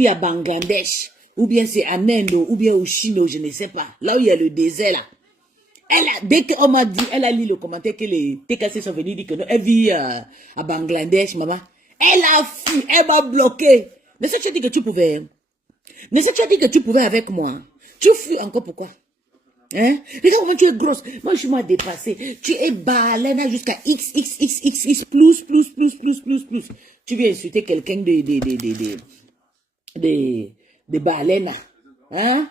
vit à Bangladesh, ou bien c'est en Inde, ou bien au Chine, je ne sais pas. Là où il y a le désert, là. Dès qu'on m'a dit, elle a lu le commentaire que les TKC sont venus dire que non, elle vit à Bangladesh, maman. Elle a fui, elle m'a bloqué. Mais ça, tu as dit que tu pouvais. Mais ça, tu as dit que tu pouvais avec moi. Tu fuis encore pourquoi? Hein? Regarde comment tu es grosse. Moi, je suis moins dépassée. Tu es baleine jusqu'à XXXXX plus. Tu viens insulter quelqu'un de baleine. Hein?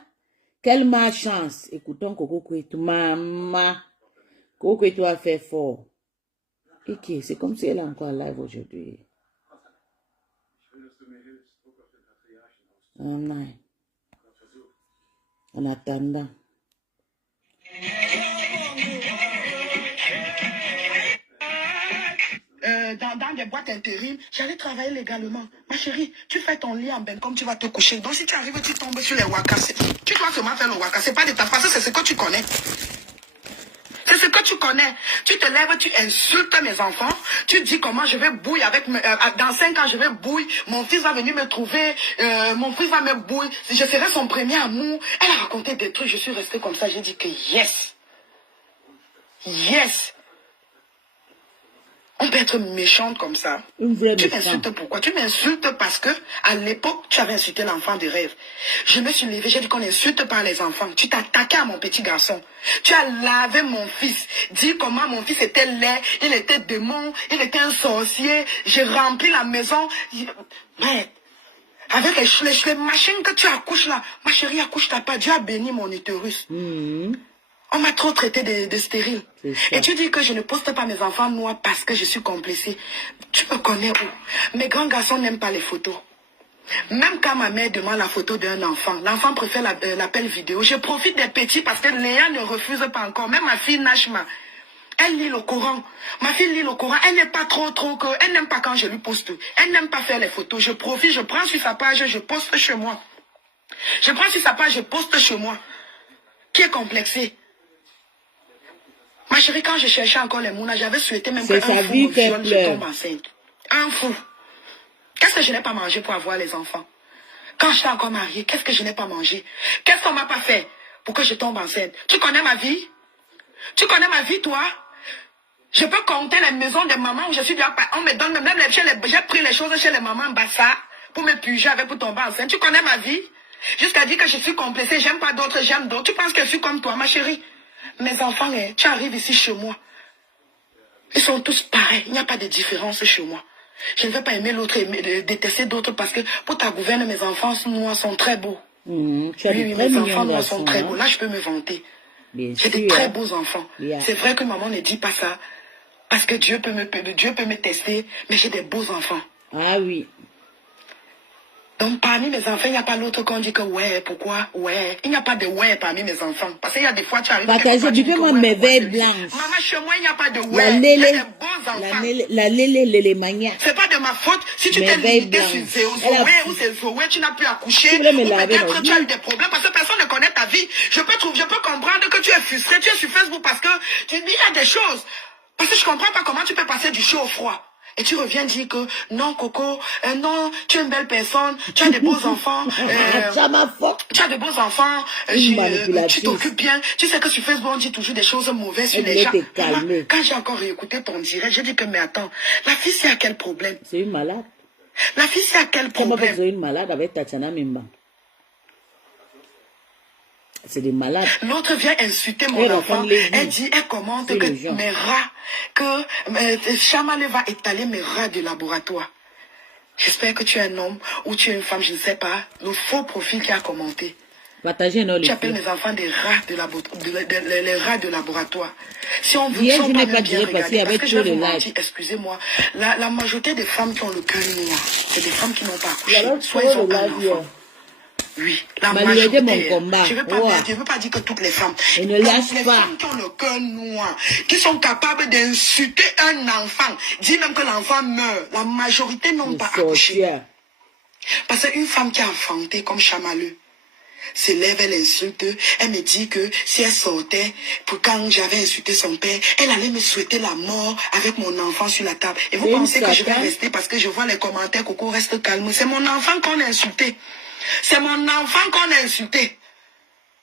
Quelle malchance. Écoutons Coco Kouetou. Maman. Coco Kouetou a fait fort. Ok, c'est comme si elle est encore live aujourd'hui. Oh non. En attendant. Dans des boîtes intérim, j'allais travailler légalement. Ma chérie, tu fais ton lit en bain comme tu vas te coucher. Donc si tu arrives, tu tombes sur les wakas. Tu dois seulement faire le waka. C'est pas de ta face, c'est ce que tu connais. C'est ce que tu connais. Tu te lèves, tu insultes mes enfants. Tu dis comment je vais bouiller avec... dans 5 ans, je vais bouiller. Mon fils va venir me trouver. Mon fils va me bouiller. Je serai son premier amour. Elle a raconté des trucs. Je suis restée comme ça. J'ai dit que yes. Yes. On peut être méchante comme ça. Tu m'insultes pourquoi? Tu m'insultes parce que à l'époque, tu avais insulté l'enfant de rêve. Je me suis levée, j'ai dit qu'on n'insulte pas les enfants. Tu t'attaquais à mon petit garçon. Tu as lavé mon fils. Dis comment mon fils était laid, il était démon, il était un sorcier. J'ai rempli la maison. Mais avec les machines que tu accouches là, ma chérie, accouche-toi pas. Dieu a béni mon utérus. On m'a trop traité de stérile. Et tu dis que je ne poste pas mes enfants noirs parce que je suis complexée. Tu me connais où? Mes grands garçons n'aiment pas les photos. Même quand ma mère demande la photo d'un enfant, l'enfant préfère l'appel vidéo. Je profite des petits parce que Léa ne refuse pas encore. Même ma fille Nashma, elle lit le Coran. Ma fille lit le Coran. Elle n'est pas trop que... Elle n'aime pas quand je lui poste. Elle n'aime pas faire les photos. Je profite, je prends sur sa page, je poste chez moi. Je prends sur sa page, je poste chez moi. Qui est complexé? Ma chérie, quand je cherchais encore les mounas, j'avais souhaité même qu'un fou me viole, je tombe enceinte. Un fou. Qu'est-ce que je n'ai pas mangé pour avoir les enfants? Quand j'étais encore mariée, qu'est-ce que je n'ai pas mangé? Qu'est-ce qu'on m'a pas fait pour que je tombe enceinte? Tu connais ma vie? Tu connais ma vie, toi? Je peux compter les maisons des mamans où je suis déjà... On me donne même j'ai pris les choses chez les mamans Bassa pour me puger avec pour tomber enceinte. Tu connais ma vie? Jusqu'à dire que je suis complexée, j'aime pas d'autres, j'aime d'autres. Tu penses que je suis comme toi, ma chérie? Mes enfants, tu arrives ici chez moi. Ils sont tous pareils. Il n'y a pas de différence chez moi. Je ne vais pas aimer l'autre, détester d'autres parce que pour ta gouverne, mes enfants noirs sont très beaux. Oui, mes enfants noirs sont très beaux. Là, je peux me vanter. J'ai de très beaux enfants. C'est vrai que maman ne dit pas ça. Parce que Dieu peut me tester, mais j'ai des beaux enfants. Ah oui. Donc, parmi mes enfants, il n'y a pas l'autre qu'on dit que ouais, pourquoi, ouais. Il n'y a pas de ouais parmi mes enfants. Parce qu'il y a des fois, tu arrives... Moi mes veilles blanches. Maman, chez moi, il n'y a pas de ouais. Il y a des bons enfants. La lélé mania. C'est pas de ma faute. Si tu t'es limité sur Zoé ou c'est Zoé, tu n'as plus accouché. Ou peut-être tu as eu des problèmes parce que personne ne connaît ta vie. Je peux comprendre que tu es frustré. Tu es sur Facebook parce que tu dis, il y a des choses. Parce que je comprends pas comment tu peux passer du chaud au froid. Et tu reviens dire que non, Coco, non, tu es une belle personne, tu as des beaux enfants. Tu as de beaux enfants, tu t'occupes bien. Tu sais que sur Facebook, on dit toujours des choses mauvaises sur les gens. Quand j'ai encore réécouté ton direct, j'ai dit que, mais attends, la fille, c'est à quel problème? C'est une malade. La fille, c'est à quel problème? C'est une malade avec Tatiana Mimba. C'est des malades. L'autre vient insulter mon enfant. Elle commente que mes rats, que Chamale va étaler mes rats de laboratoire. J'espère que tu es un homme ou tu es une femme, je ne sais pas. Le faux profil qui a commenté. Tu appelles mes enfants des rats les rats de laboratoire. Si on veut pas bien regarder, parce que je vais vous mentir, excusez-moi, la majorité des femmes qui ont le cœur noir, c'est des femmes qui n'ont pas accouché. Soit ils ont un enfant. Oui, la majorité. Je ne veux pas dire que toutes les femmes. Ne lâche les pas. femmes qui ont le cœur noir, qui sont capables d'insulter un enfant, dit même que l'enfant meurt. La majorité n'ont pas accouché. Parce qu'une femme qui a enfanté comme Chamaleux, s'élève, elle insulte. Elle me dit que si elle sortait, pour quand j'avais insulté son père, elle allait me souhaiter la mort avec mon enfant sur la table. Et vous pensez que je vais rester parce que je vois les commentaires, Coco reste calme. C'est mon enfant qu'on a insulté. C'est mon enfant qu'on a insulté.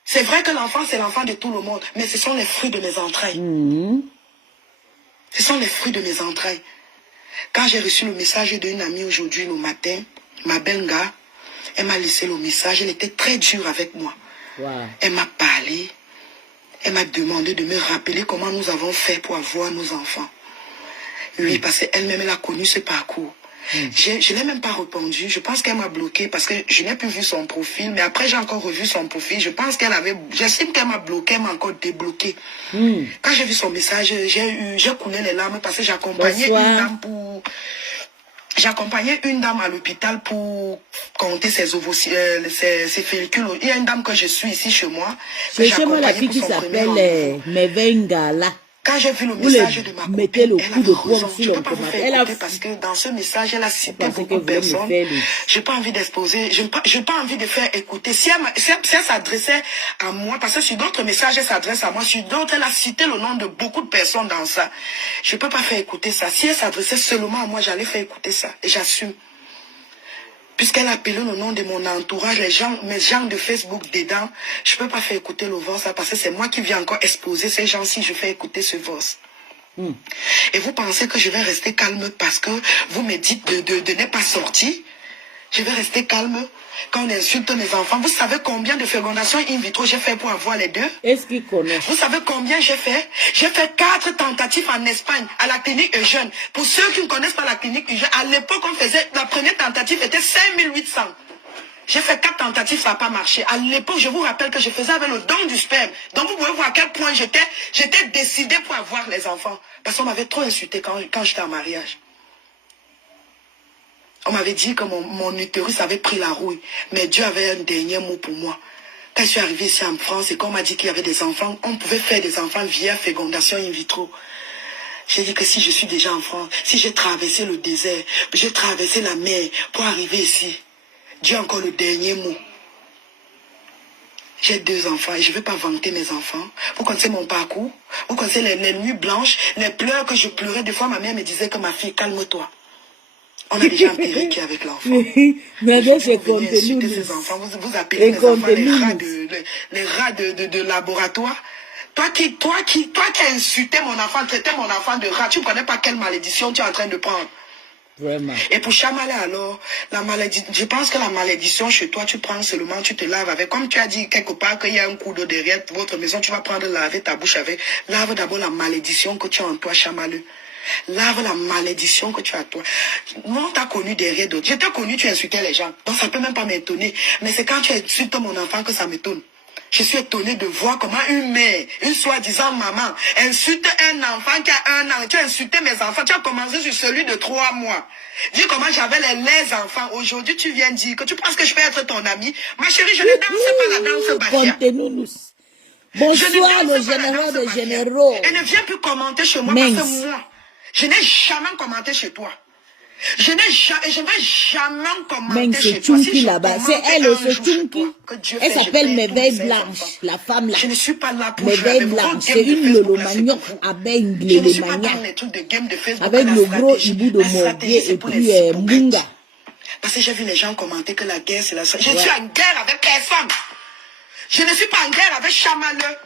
C'est vrai que l'enfant, c'est l'enfant de tout le monde, mais ce sont les fruits de mes entrailles. Ce sont les fruits de mes entrailles. Quand j'ai reçu le message d'une amie aujourd'hui, le matin, ma belle gars, elle m'a laissé le message. Elle était très dure avec moi. Wow. Elle m'a parlé. Elle m'a demandé de me rappeler comment nous avons fait pour avoir nos enfants. Oui, parce qu'elle-même, elle a connu ce parcours. Je ne l'ai même pas répondu. Je pense qu'elle m'a bloqué parce que je n'ai plus vu son profil. Mais après, j'ai encore revu son profil. Je pense qu'elle avait... J'estime qu'elle m'a bloqué, elle m'a encore débloqué. Quand j'ai vu son message, j'ai coulé les larmes parce que j'accompagnais une dame pour... J'accompagnais une dame à l'hôpital pour compter ses follicules. Il y a une dame que je suis ici chez moi. C'est chez moi la fille qui s'appelle Mevenga là. Quand j'ai vu le message de ma copine, elle a raison. Je ne peux pas vous faire écouter parce que dans ce message, elle a cité beaucoup de personnes. Je n'ai pas envie d'exposer, je n'ai pas envie de faire écouter. Si elle s'adressait à moi, parce que sur d'autres messages, elle s'adresse à moi, sur d'autres, elle a cité le nom de beaucoup de personnes dans ça. Je ne peux pas faire écouter ça. Si elle s'adressait seulement à moi, j'allais faire écouter ça. Et j'assume. Puisqu'elle a appelé le nom de mon entourage, mes gens de Facebook dedans, je ne peux pas faire écouter le voice parce que c'est moi qui viens encore exposer ces gens si je fais écouter ce voice. Et vous pensez que je vais rester calme parce que vous me dites de ne pas sortir? Je vais rester calme quand on insulte mes enfants. Vous savez combien de fécondations in vitro j'ai fait pour avoir les deux? Est-ce qu'ils connaissent? Vous savez combien j'ai fait? J'ai fait 4 tentatives en Espagne, à la clinique Eugène. Pour ceux qui ne connaissent pas la clinique Eugène, à l'époque, on faisait, la première tentative était 5800. J'ai fait 4 tentatives, ça n'a pas marché. À l'époque, je vous rappelle que je faisais avec le don du sperme. Donc, vous pouvez voir à quel point j'étais décidée pour avoir les enfants. Parce qu'on m'avait trop insulté quand j'étais en mariage. On m'avait dit que mon utérus avait pris la rouille. Mais Dieu avait un dernier mot pour moi. Quand je suis arrivée ici en France et qu'on m'a dit qu'il y avait des enfants, on pouvait faire des enfants via fécondation in vitro. J'ai dit que si je suis déjà en France, si j'ai traversé le désert, j'ai traversé la mer pour arriver ici, Dieu a encore le dernier mot. J'ai 2 enfants et je ne vais pas vanter mes enfants. Vous connaissez mon parcours? Vous connaissez les nuits blanches, les pleurs que je pleurais. Des fois, ma mère me disait que ma fille, calme-toi. On a déjà empiriqué avec l'enfant. Mais c'est contenu. Vous appelez les enfants les rats de laboratoire. Toi qui as insulté mon enfant, traité mon enfant de rat, tu ne connais pas quelle malédiction tu es en train de prendre. Vraiment. Et pour Chamala alors, la maladie, je pense que la malédiction chez toi, tu prends seulement, tu te laves avec. Comme tu as dit quelque part qu'il y a un coup d'eau derrière votre maison, tu vas prendre laver ta bouche avec. Lave d'abord la malédiction que tu as en toi, Chamaleux. Lave la malédiction que tu as toi. Moi, on t'a connu derrière d'autres. Je t'ai connu, tu insultais les gens. Donc ça peut même pas m'étonner. Mais c'est quand tu insultes mon enfant que ça m'étonne. Je suis étonnée de voir comment une mère, une soi-disant maman, insulte un enfant qui a 1 an. Tu as insulté mes enfants. Tu as commencé sur celui de 3 mois. Dis comment j'avais les enfants. Aujourd'hui, tu viens dire que tu penses que je peux être ton ami. Ma chérie, je ne danse pas la danse Bachia. Contez-nous. Bonsoir, le général des généraux. Et ne viens plus commenter chez moi parce que moi, je n'ai jamais commenté chez toi. Je ne vais jamais commenter chez toi. Si là-bas, c'est elle, ce Tchunki. Elle s'appelle Méveille Blanche, la femme là. Je ne suis pas là pour Méveille Blanche, c'est une lolomagnoc avec les maniaques. Avec le gros hibou de Morbier et puis Munga. Parce que j'ai vu les gens commenter que la guerre, c'est la seule. Je suis en guerre avec personne. Je ne suis pas en guerre avec Chamaleux.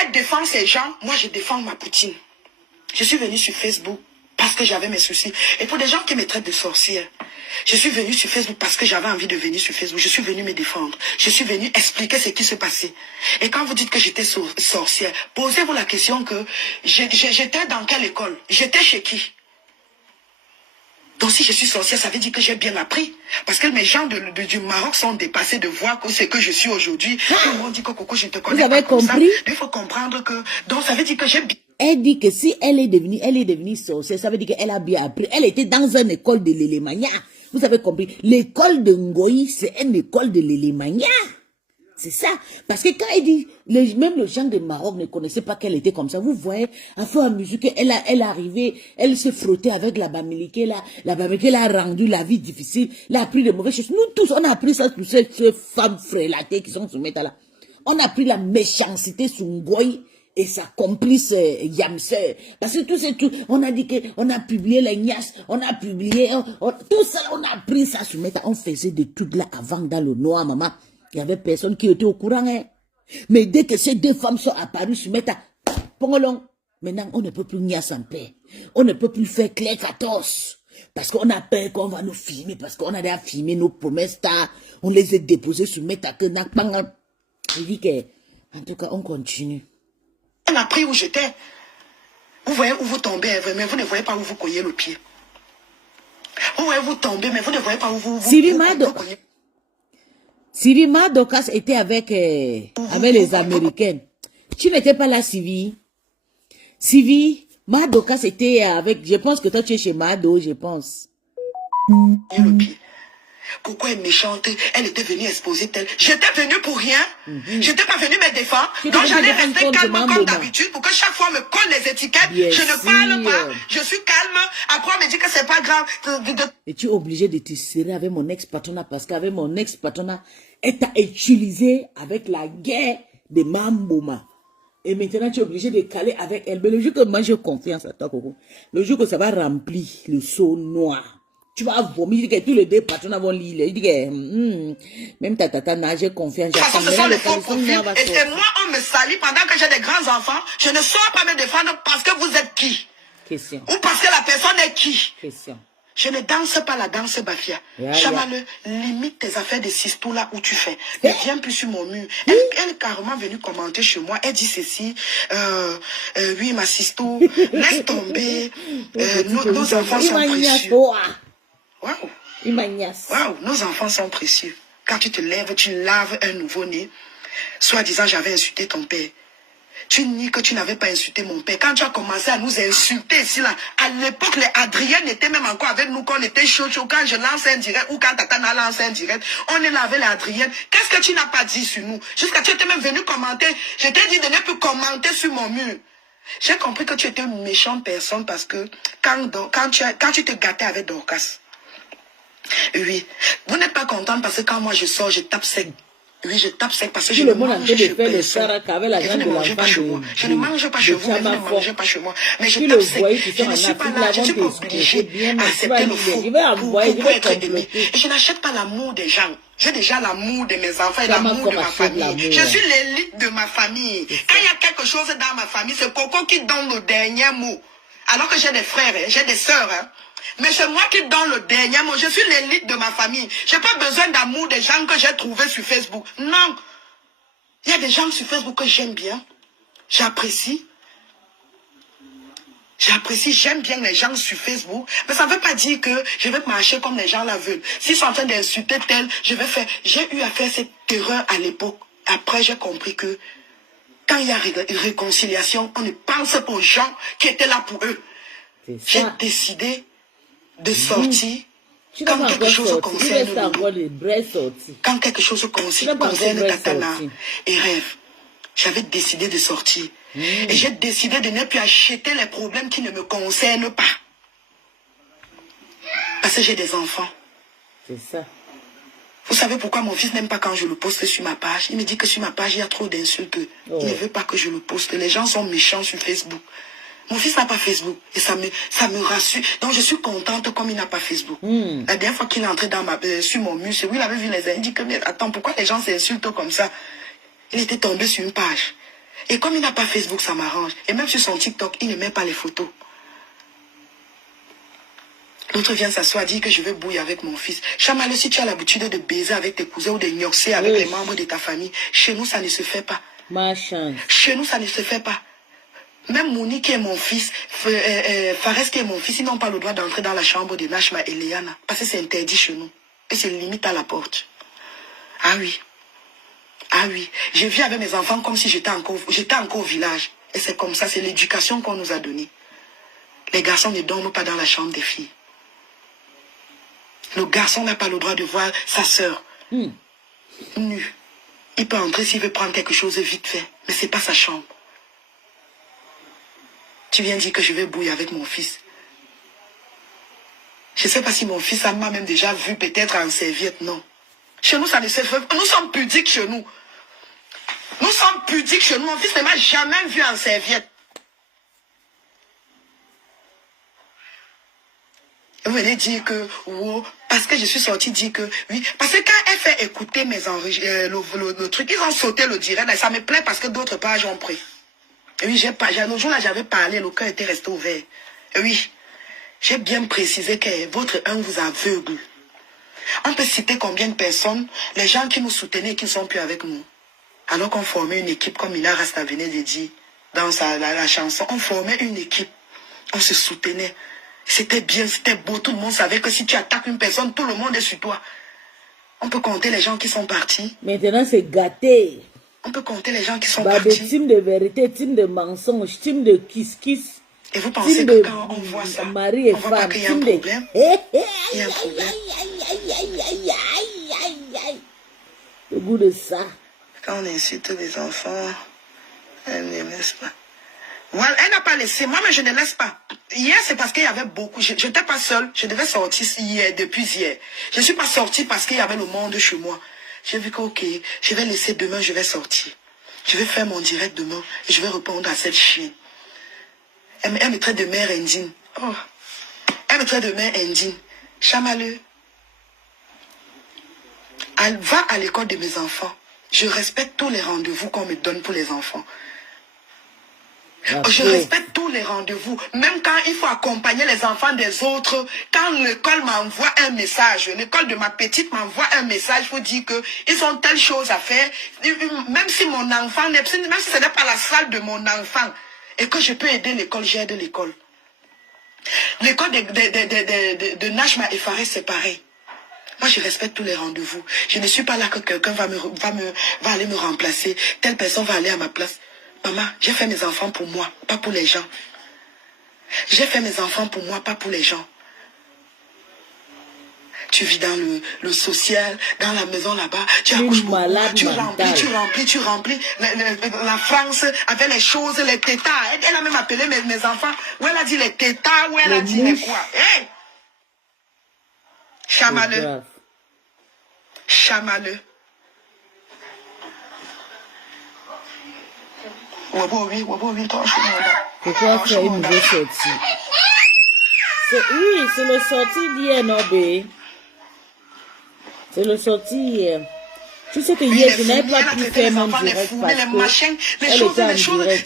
Elle défend ses gens, moi je défends ma poutine. Je suis venue sur Facebook parce que j'avais mes soucis. Et pour des gens qui me traitent de sorcière, je suis venue sur Facebook parce que j'avais envie de venir sur Facebook. Je suis venue me défendre. Je suis venue expliquer ce qui se passait. Et quand vous dites que j'étais sorcière, posez-vous la question que j'étais dans quelle école? J'étais chez qui? Donc si je suis sorcière, ça veut dire que j'ai bien appris. Parce que mes gens du Maroc sont dépassés de voir ce que je suis aujourd'hui. Tout le monde dit que Coco, je ne te connais pas comme ça. Il faut comprendre que... Donc ça veut dire que j'ai bien... Elle dit que si elle est devenue sorcière, ça veut dire qu'elle a bien appris. Elle était dans une école de l'élémania. Vous avez compris? L'école de Ngoï, c'est une école de l'élémania. C'est ça. Parce que quand il dit, même les gens de Maroc ne connaissaient pas qu'elle était comme ça. Vous voyez, à fur et à mesure qu'elle elle arrivait, elle se frottait avec la Bamileke, la Bamileke l'a rendu la vie difficile, elle a appris de mauvaises choses. Nous tous, on a appris ça sur ces femmes frélatées qui sont sur Métala. On a appris la méchanceté sur Ngoy et sa complice Yamse. Parce que tout c'est tout. On a dit qu'on a publié les Nias, on a publié, tout ça, on a appris ça sur Métala. On faisait des trucs là avant dans le noir, maman. Il n'y avait personne qui était au courant. Hein. Mais dès que ces deux femmes sont apparues sur Meta, pongolong, maintenant on ne peut plus nier en paix. On ne peut plus faire clair 14. Parce qu'on a peur qu'on va nous filmer, parce qu'on a déjà filmé nos promesses. On les a déposées sur Meta. Je dis que, en tout cas, on continue. On a pris où j'étais. Vous voyez où vous tombez, mais vous ne voyez pas où vous cognez le pied. Vous voyez où vous tombez, mais vous ne voyez pas où vous cognez. Sylvie Madokas était avec les Américaines. Tu n'étais pas là, Sylvie. Sylvie, Madokas était avec... Je pense que toi, tu es chez Mado, je pense. Le pied. Pourquoi elle est méchante? Elle était venue exposer tel. J'étais venue pour rien. J'étais pas venue me défendre. Donc j'allais rester calme comme d'habitude pour que chaque fois on me colle les étiquettes. Bien je ne parle pas. Je suis calme. Après on me dit que c'est pas grave. Et tu es obligé de te serrer avec mon ex-patronat parce qu'avec mon ex-patronat, elle t'a utilisé avec la guerre de Mambouma. Et maintenant tu es obligé de caler avec elle. Mais le jour que moi j'ai confiance à toi, Coco, le jour que ça va remplir le seau noir, tu vas vomir, que tous les deux patrons vont lire. Il dit que même ta tata, j'ai confiance. Ce sont les faux profils. Et c'est moi, on me salit pendant que j'ai des grands enfants. Je ne saurais pas me défendre parce que vous êtes qui? Question. Ou parce que la personne est qui? Question. Je ne danse pas la danse Bafia. Chamale, limite tes affaires de sistou là où tu fais. Ne viens plus sur mon mur. Elle est carrément venue commenter chez moi. Elle dit ceci. Oui, ma sistou, laisse tomber. Nos enfants sont précieux. Waouh. Waouh, nos enfants sont précieux. Quand tu te lèves, tu laves un nouveau-né. Soi-disant, j'avais insulté ton père. Tu nies que tu n'avais pas insulté mon père. Quand tu as commencé à nous insulter ici, là, à l'époque, les Adrienne étaient même encore avec nous, quand on était chaud. Quand je lance un direct ou quand Tatana lance un direct, on est là avec les Adrienne. Qu'est-ce que tu n'as pas dit sur nous? Jusqu'à tu étais même venu commenter. Je t'ai dit de ne plus commenter sur mon mur. J'ai compris que tu étais une méchante personne parce que quand tu te gâtais avec Dorcas. Oui. Vous n'êtes pas contente parce que quand moi je sors, je tape sec. Oui, je tape sec parce que je ne mange chez personne. Je ne mange pas chez moi. Je ne mange pas chez vous, mais vous ne mangez pas chez moi. Mais je tape sec. Je ne suis pas là. Je ne suis pas obligée d'accepter le faux pour être aimé. Et je n'achète pas l'amour des gens. J'ai déjà l'amour de mes enfants et l'amour de ma famille. Je suis l'élite de ma famille. Quand il y a quelque chose dans ma famille, c'est Coco qui donne le dernier mot. Alors que j'ai des frères, j'ai des sœurs. Mais c'est moi qui donne le dernier mot. Je suis l'élite de ma famille. Je n'ai pas besoin d'amour des gens que j'ai trouvés sur Facebook. Non. Il y a des gens sur Facebook que j'aime bien. J'apprécie. J'aime bien les gens sur Facebook. Mais ça ne veut pas dire que je vais marcher comme les gens la veulent. S'ils sont en train d'insulter tel, je vais faire. J'ai eu à faire cette erreur à l'époque. Après, j'ai compris que quand il y a réconciliation, on ne pense pas aux gens qui étaient là pour eux. J'ai décidé de sortir quand quelque chose concerne Tatana et Rêve. J'avais décidé de sortir. Et j'ai décidé de ne plus acheter les problèmes qui ne me concernent pas. Parce que j'ai des enfants. C'est ça. Vous savez pourquoi mon fils n'aime pas quand je le poste sur ma page? Il me dit que sur ma page, il y a trop d'insultes. Il ne veut pas que je le poste. Les gens sont méchants sur Facebook. Mon fils n'a pas Facebook et ça me rassure. Donc je suis contente comme il n'a pas Facebook. La dernière fois qu'il est entré sur mon mur, c'est où il avait vu les uns. Il dit que, mais attends, pourquoi les gens s'insultent comme ça? Il était tombé sur une page. Et comme il n'a pas Facebook, ça m'arrange. Et même sur son TikTok, il ne met pas les photos. L'autre vient s'asseoir, dit que je vais bouiller avec mon fils. Chamale, si tu as l'habitude de baiser avec tes cousins ou de gnoxer avec les membres de ta famille, chez nous, ça ne se fait pas. Ma chance. Chez nous, ça ne se fait pas. Même Monique qui est mon fils, Fares qui est mon fils, ils n'ont pas le droit d'entrer dans la chambre de Nashma et Léana. Parce que c'est interdit chez nous. Et c'est limite à la porte. Ah oui. Ah oui. Je vis avec mes enfants comme si j'étais encore au village. Et c'est comme ça, c'est l'éducation qu'on nous a donnée. Les garçons ne dorment pas dans la chambre des filles. Le garçon n'a pas le droit de voir sa sœur nue. Il peut entrer s'il veut prendre quelque chose vite fait. Mais c'est pas sa chambre. Tu viens dire que je vais bouillir avec mon fils. Je ne sais pas si mon fils m'a même déjà vu peut-être en serviette, non. Chez nous, ça ne se fait. Nous sommes pudiques chez nous. Nous sommes pudiques chez nous. Mon fils ne m'a jamais vu en serviette. Vous venez dire que, oh, parce que je suis sortie dire que, oui, parce que quand elle fait écouter mes le truc, ils ont sauté le direct, là, ça me plaît parce que d'autres pages ont pris. Et oui, le jour là, j'avais parlé, le cœur était resté ouvert. Et oui, j'ai bien précisé que votre vous aveugle. On peut citer combien de personnes, les gens qui nous soutenaient et qui ne sont plus avec nous. Alors qu'on formait une équipe, comme Ina Rasta venait de dire dans la chanson, on formait une équipe, on se soutenait. C'était bien, c'était beau, tout le monde savait que si tu attaques une personne, tout le monde est sur toi. On peut compter les gens qui sont partis. Maintenant, c'est gâté. On peut compter les gens qui sont partis. Des team de vérité, team de mensonge, team de kiss-kiss. Et vous pensez que quand on voit ça, mari et on voit pas qu'il y a un problème? Il y a un problème. Le goût de ça. Quand on insulte les enfants, elle ne laisse pas. Voilà, elle n'a pas laissé. Moi, mais je ne laisse pas. Hier, c'est parce qu'il y avait beaucoup. Je n'étais pas seule. Je devais sortir hier, depuis hier. Je ne suis pas sortie parce qu'il y avait le monde chez moi. J'ai vu que, ok, je vais laisser demain, je vais sortir. Je vais faire mon direct demain et je vais répondre à cette chienne. Elle me traite de mère indigne. Oh. Elle me traite de mère indigne. Chamaleux. Elle va à l'école de mes enfants. Je respecte tous les rendez-vous qu'on me donne pour les enfants. Je respecte tous les rendez-vous. Même quand il faut accompagner les enfants des autres, quand l'école m'envoie un message, l'école de ma petite m'envoie un message pour dire qu'ils ont telle chose à faire, même si mon enfant, même si ce n'est pas la salle de mon enfant, et que je peux aider l'école, j'aide l'école. L'école de Nash m'a effaré, c'est pareil. Moi, je respecte tous les rendez-vous. Je ne suis pas là que quelqu'un va aller me remplacer. Telle personne va aller à ma place. Maman, j'ai fait mes enfants pour moi, pas pour les gens. J'ai fait mes enfants pour moi, pas pour les gens. Tu vis dans le social, dans la maison là-bas, tu accouches beaucoup, tu remplis. La France avait les choses, les tétas. Elle a même appelé mes enfants, où elle a dit les tétas, où elle a dit les quoi. Hey! Chamaleux. Chamaleux. Pourquoi faire une nouvelle sortie? Oui, c'est le sorti d'hier, non, bé? C'est le sorti hier. Tu sais que hier, je n'avais pas pu faire mon direct parce que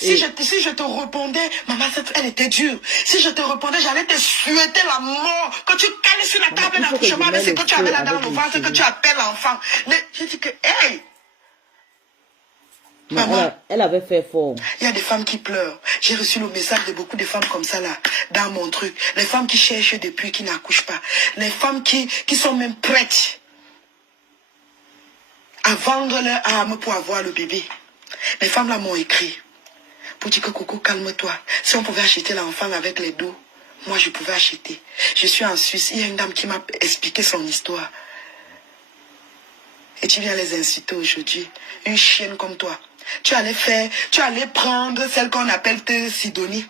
si je te répondais, maman, elle était dure. Si je te répondais, j'allais te souhaiter la mort. Quand tu cales sur la table d'accouchement, c'est que tu avais là dans le ventre, que tu appelles l'enfant. Je dis que, hey! Maman, elle avait fait fort. Il y a des femmes qui pleurent. J'ai reçu le message de beaucoup de femmes comme ça là, dans mon truc. Les femmes qui cherchent depuis, qui n'accouchent pas. Les femmes qui sont même prêtes à vendre leur âme pour avoir le bébé. Les femmes là m'ont écrit pour dire que Coco, calme-toi. Si on pouvait acheter l'enfant avec les dos, moi je pouvais acheter. Je suis en Suisse, il y a une dame qui m'a expliqué son histoire. Et tu viens les insulter aujourd'hui. Une chienne comme toi. Tu allais prendre celle qu'on appelle Sidonie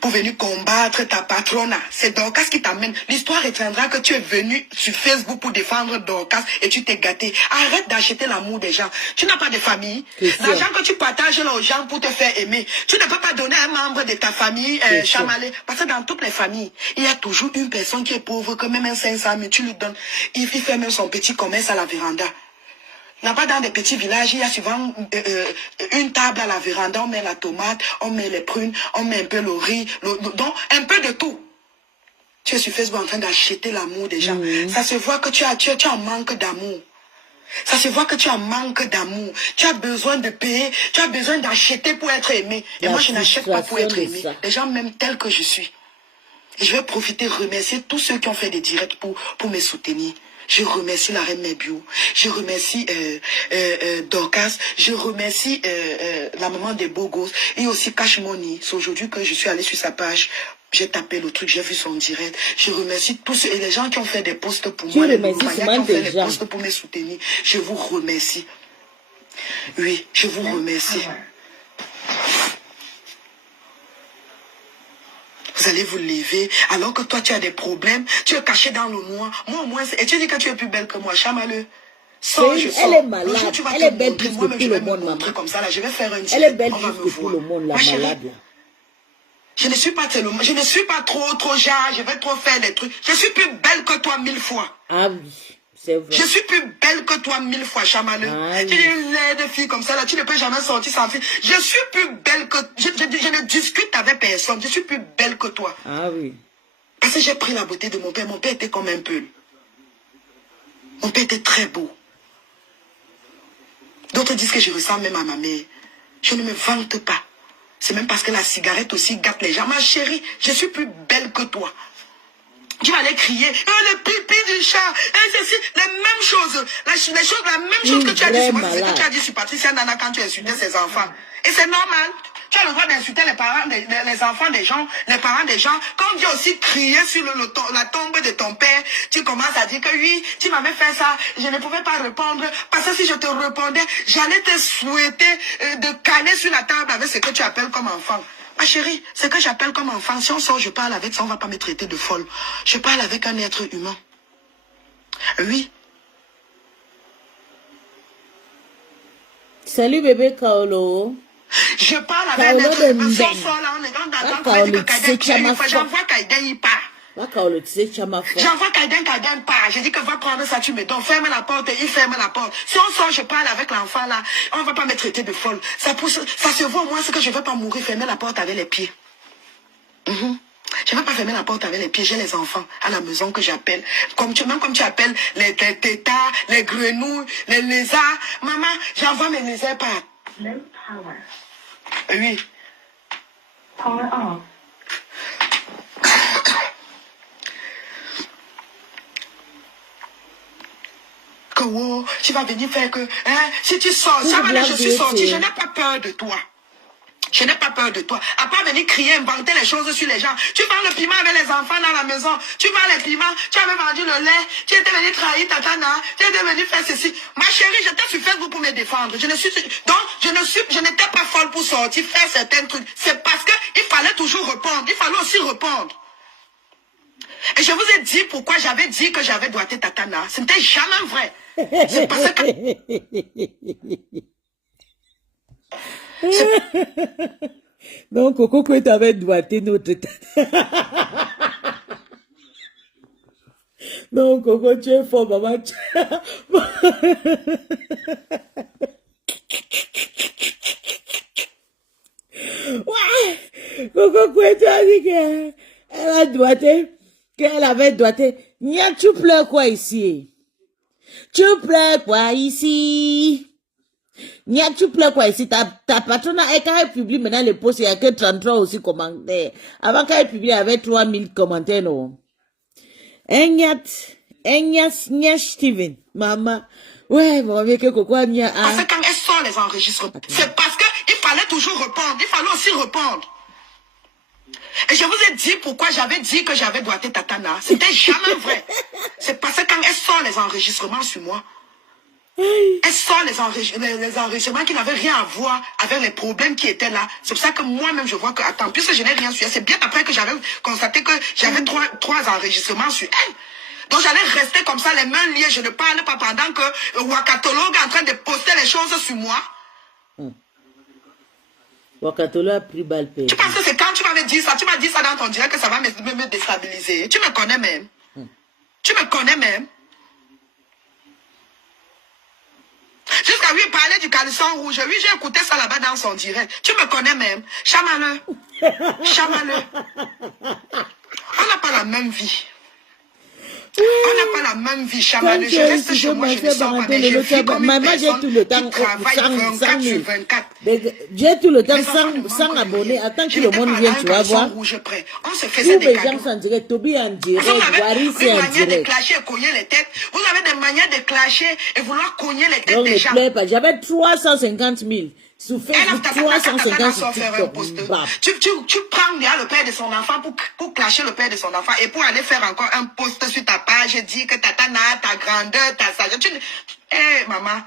pour venir combattre ta patronne. C'est Dorcas qui t'amène. L'histoire retiendra que tu es venu sur Facebook pour défendre Dorcas et tu t'es gâté. Arrête d'acheter l'amour des gens. Tu n'as pas de famille. L'argent que tu partages là aux gens pour te faire aimer, tu ne peux pas donner à un membre de ta famille chamalé. Parce que dans toutes les familles, il y a toujours une personne qui est pauvre, que même un 500 000, tu lui donnes. Il fait même son petit commerce à la véranda. Là-bas, dans des petits villages, il y a souvent une table à la véranda, on met la tomate, on met les prunes, on met un peu le riz, donc un peu de tout. Tu es sur Facebook en train d'acheter l'amour des gens. Ça se voit que tu as un manque d'amour. Ça se voit que tu as un manque d'amour. Tu as besoin de payer, tu as besoin d'acheter pour être aimé. Et moi, je n'achète pas pour être aimé. Les gens m'aiment tel que je suis. Et je vais profiter, remercier tous ceux qui ont fait des directs pour me soutenir. Je remercie la reine Mebio. Je remercie Dorcas. Je remercie la maman des beaux gosses. Et aussi Cash Money. C'est aujourd'hui que je suis allée sur sa page. J'ai tapé le truc, j'ai vu son direct. Je remercie tous ceux et les gens qui ont fait des posts pour moi. Les Mouvements qui ont fait des posts pour me soutenir. Je vous remercie. Oui, je vous remercie. Vous allez vous lever, alors que toi tu as des problèmes, tu es caché dans le noir. Moi au moins, et tu dis que tu es plus belle que moi, chamaleux. Sors, je sors. Elle est malade. Le jour, tu vas Elle est te belle montrer, plus que moi-même tout je le vais me monde, montrer maman. comme ça, là, je vais faire un Elle est direct, belle on va plus me que tout voir. le monde, la Ma chérie, malade là. je ne suis pas tellement, je ne suis pas trop genre, je vais trop faire des trucs. Je suis plus belle que toi 1000 fois. Ah oui, c'est vrai. Je suis plus belle que toi 1000 fois, chamaleux. Ah Tu oui. es une laide fille comme ça, là, tu ne peux jamais sortir sans fille. Je suis plus belle que... Je ne discute avec personne. Je suis plus belle que toi. Ah oui. Parce que j'ai pris la beauté de mon père. Mon père était comme un peul. Mon père était très beau. D'autres disent que je ressemble même à ma mère. Je ne me vante pas. C'est même parce que la cigarette aussi gâte les gens. Ma chérie, je suis plus belle que toi. Tu vas aller crier, le pipi du chat, ceci, les mêmes choses. La même chose que tu as dit sur moi, c'est ce que tu as dit sur Patricia Nana quand tu insultais ses enfants. Et c'est normal. Tu as le droit d'insulter les parents, les enfants des gens, les parents des gens. Quand Dieu aussi crié sur la tombe de ton père, tu commences à dire que oui, tu m'avais fait ça, je ne pouvais pas répondre. Parce que si je te répondais, j'allais te souhaiter de caler sur la table avec ce que tu appelles comme enfant. Ma chérie, ce que j'appelle comme enfant, si on sort, je parle avec ça, on ne va pas me traiter de folle. Je parle avec un être humain. Oui. Salut bébé Kaolo. Je parle avec un être humain. Si on sort là, on est dans Kaiden. J'envoie Kaiden, il part. J'envoie Kaiden part. Je dis que va prendre ça, tu me donnes. Ferme la porte et il ferme la porte. Si on sort, je parle avec l'enfant là. On ne va pas me traiter de folle. Ça se voit au moins ce que je ne vais pas mourir. Fermer la porte avec les pieds. Je ne vais pas fermer la porte avec les pieds. J'ai les enfants à la maison que j'appelle. Même comme tu appelles les tétards, les grenouilles, les lézards. Maman, j'envoie mes lézards par. Oui. Power off. Que wow, tu vas venir faire que... Hein, si tu sors, ça va, je suis sortie, je n'ai pas peur de toi. Je n'ai pas peur de toi. À part venir crier, inventer les choses sur les gens. Tu vends le piment avec les enfants dans la maison. Tu vends les piments. Tu avais vendu le lait. Tu étais venu trahir Tatana. Tu étais venu faire ceci. Ma chérie, j'étais sur Facebook pour me défendre. Donc, je n'étais pas folle pour sortir, faire certains trucs. C'est parce qu'il fallait toujours répondre. Il fallait aussi répondre. Et je vous ai dit pourquoi j'avais dit que j'avais doigté Tatana. Ce n'était jamais vrai. C'est parce que... Donc, Coco, que tu avais doigté notre... Non, Coco, tu es fort, maman. Ouais. Coco, tu as dit qu'elle a doigté, qu'elle avait doigté. Nia, tu pleures quoi ici? Tu pleures quoi ici? Nia, tu pleures quoi ici? Ta patronne, quand elle publie maintenant les posts, il n'y a que 33 aussi commentaires. Avant qu'elle publie, il y avait 3000 commentaires, non? Nia, Steven, maman. Ouais, mon vieux, que Coco, Nia. Parce que quand elle sort les enregistrements, c'est parce qu'il fallait toujours répondre. Il fallait aussi répondre. Et je vous ai dit pourquoi j'avais dit que j'avais doigté Tatana. C'était jamais vrai. C'est parce que quand elle sort les enregistrements sur moi, elle sort les enregistrements qui n'avaient rien à voir avec les problèmes qui étaient là. C'est pour ça que moi-même, je vois que, attends, puisque je n'ai rien su elle, c'est bien après que j'avais constaté que j'avais trois enregistrements sur elle. Donc j'allais rester comme ça, les mains liées, je ne parle pas pendant que Wakatologue est en train de poster les choses sur moi. Wakatolo a pris balle perdue. Tu penses que c'est quand tu m'avais dit ça, tu m'as dit ça dans ton direct que ça va me déstabiliser. Tu me connais même. Tu me connais même. Jusqu'à lui parler du caleçon rouge. Oui, j'ai écouté ça là-bas dans son direct. Tu me connais même. Chamaleux. Chamaleux. On n'a pas la même vie. On n'a pas la même vie, chamaleux. Je reste chez moi, je ne sors pas, mais je vis comme une personne qui travaille 24 sur 24. J'ai tout le temps sans abonner. Attends que le monde vienne, tu vas voir. On se faisait des cadeaux. Tous les gens sont en direct. Toby en direct. Wari c'est en direct. Vous avez des manières de direct. clasher et cogner les têtes. Vous avez des manières de clasher et vouloir cogner les têtes Donc, des ne gens. pleure pas. J'avais 350 000. Sur Facebook, 350 sur faire un TikTok. post. Bam. Tu prends le père de son enfant pour clasher le père de son enfant et pour aller faire encore un post sur ta page, dire que Tatana, ta grandeur, ta sagesse. Maman.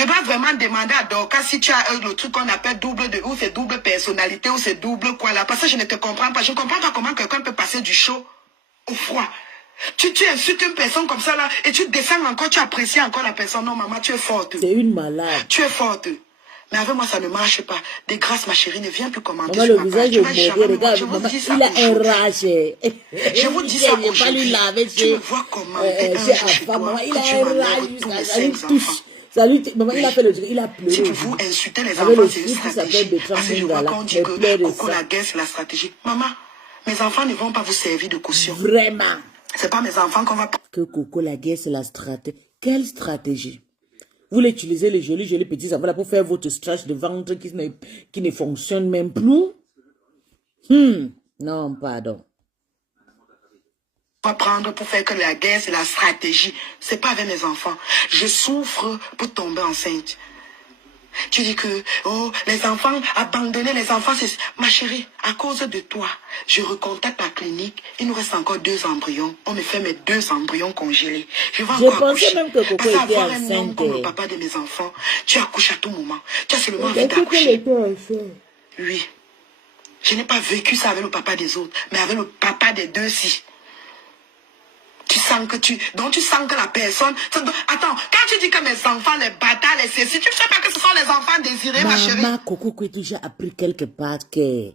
Je dois vraiment demander à Dorcas si tu as le truc qu'on appelle ou c'est double personnalité, ou c'est double quoi là. Parce que je ne te comprends pas. Je ne comprends pas comment quelqu'un peut passer du chaud au froid. Tu insultes une personne comme ça là, et tu descends encore, tu apprécies encore la personne. Non, maman, tu es forte. C'est une malade. Tu es forte. Mais avec moi, ça ne marche pas. De grâce, ma chérie, ne viens plus commenter Maman, sur le ma visage page. Tu vas jamais me voir. regarde, Je vous maman, dis ça il a un aujourd'hui. rage. Je vous dis ça Il pas lui aujourd'hui. laver Tu me vois commenter un chez jour chez Alpha, maman, toi, il que a tu un m'enlèves rage, tous les ça lui 5 touche. enfants. Ça lui, maman, il a fait le truc, il a pleuré. Si vous insultez les Avec le enfants, c'est une script qui s'appelle stratégie. Bertrand Parce que je vois Mungala, qu'on dit mais que pleure de Coco ça. la guerre, c'est la stratégie. Maman, mes enfants ne vont pas vous servir de caution. Vraiment. C'est pas mes enfants qu'on va... Que Coco la guerre, c'est la stratégie. Quelle stratégie? Vous l'utilisez les jolis petits enfants là pour faire votre stretch de ventre qui ne fonctionne même plus? Non, pardon. Pas prendre pour faire que la guerre, c'est la stratégie. C'est pas avec mes enfants. Je souffre pour tomber enceinte. Tu dis que, oh, les enfants, abandonner les enfants, c'est... Ma chérie, à cause de toi, je recontacte la clinique. Il nous reste encore 2 embryons. On me fait mes 2 embryons congelés. Je vais encore accoucher. Même que Coco parce était qu'avoir un homme enceinte. comme le papa de mes enfants, tu accouches à tout moment. Tu as seulement envie Mais d'accoucher. Coco était enceinte. Oui. Je n'ai pas vécu ça avec le papa des autres, mais avec le papa des 2, si. Tu sens que donc tu sens que la personne... Attends, quand tu dis que mes enfants, les bâtards, les ceci, tu ne sais pas que ce sont les enfants désirés, ma chérie. Maman, Coco qui a toujours appris quelque part que...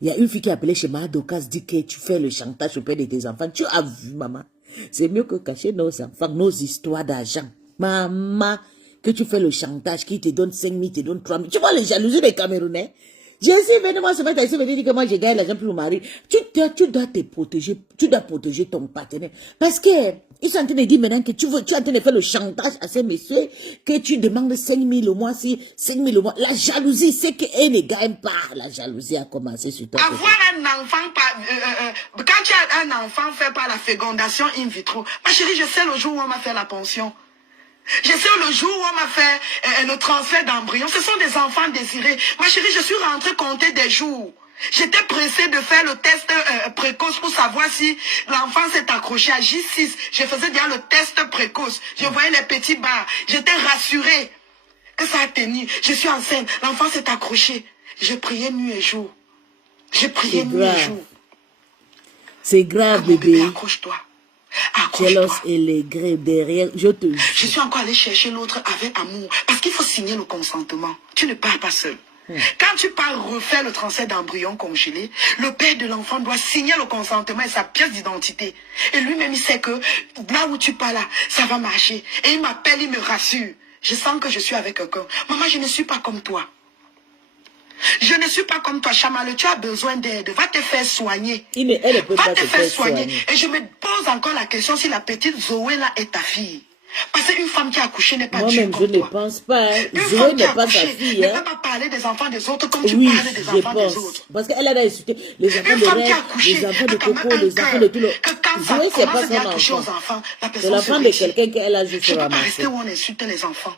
Il y a une fille qui a appelé chez Maman Dokas, dit que tu fais le chantage auprès de tes enfants. Tu as vu, maman. C'est mieux que cacher nos enfants, nos histoires d'argent. Maman, que tu fais le chantage, qui te donne 5 000, te donne 3 000. Tu vois les jalousies des Camerounais? Je suis venu, moi, ce matin, ici, me dire que moi, j'ai gagné l'argent pour mon mari. Tu dois te protéger, tu dois protéger ton partenaire. Parce que, ils sont en train de dire maintenant que tu es en train de faire le chantage à ces messieurs, que tu demandes 5 000 au mois, 5 000 au mois. La jalousie, c'est qu'elle ne gagne pas. La jalousie a commencé sur toi. Avoir un enfant, quand tu as un enfant fait par la fécondation in vitro, ma chérie, je sais le jour où on m'a fait la pension. Je sais le jour où on m'a fait le transfert d'embryon. Ce sont des enfants désirés. Ma chérie, je suis rentrée compter des jours. J'étais pressée de faire le test précoce pour savoir si l'enfant s'est accroché à J6. Je faisais déjà le test précoce. Je voyais les petits barres. J'étais rassurée que ça a tenu. Je suis enceinte. L'enfant s'est accroché. J'ai prié nuit et jour. J'ai prié nuit et jour. C'est grave, bébé. Accroche-toi. Jealous et les grès derrière, je suis encore allée chercher l'autre avec amour. Parce qu'il faut signer le consentement. Tu ne pars pas seul. Quand tu pars refaire le transfert d'embryon congelé, le père de l'enfant doit signer le consentement et sa pièce d'identité. Et lui-même, il sait que là où tu pars là, ça va marcher. Et il m'appelle, il me rassure. Je sens que je suis avec quelqu'un. Maman, je ne suis pas comme toi. Je ne suis pas comme toi, Chamale, tu as besoin d'aide. Va te faire soigner. Va te faire soigner. Et je me pose encore la question si la petite Zoé là est ta fille. Parce qu'une femme qui a accouché n'est pas dure comme toi. Moi-même, je ne pense pas. Zoé n'est pas sa fille. Ne peut pas parler des enfants des autres comme tu parles des enfants des autres. Parce qu'elle a insulté les enfants de Rêve, les enfants de Coco, les enfants de tout le... Zoé, c'est pas son enfant. C'est l'enfant de quelqu'un qu'elle a juste ramassé. Je ne peux pas rester où on insulte les enfants.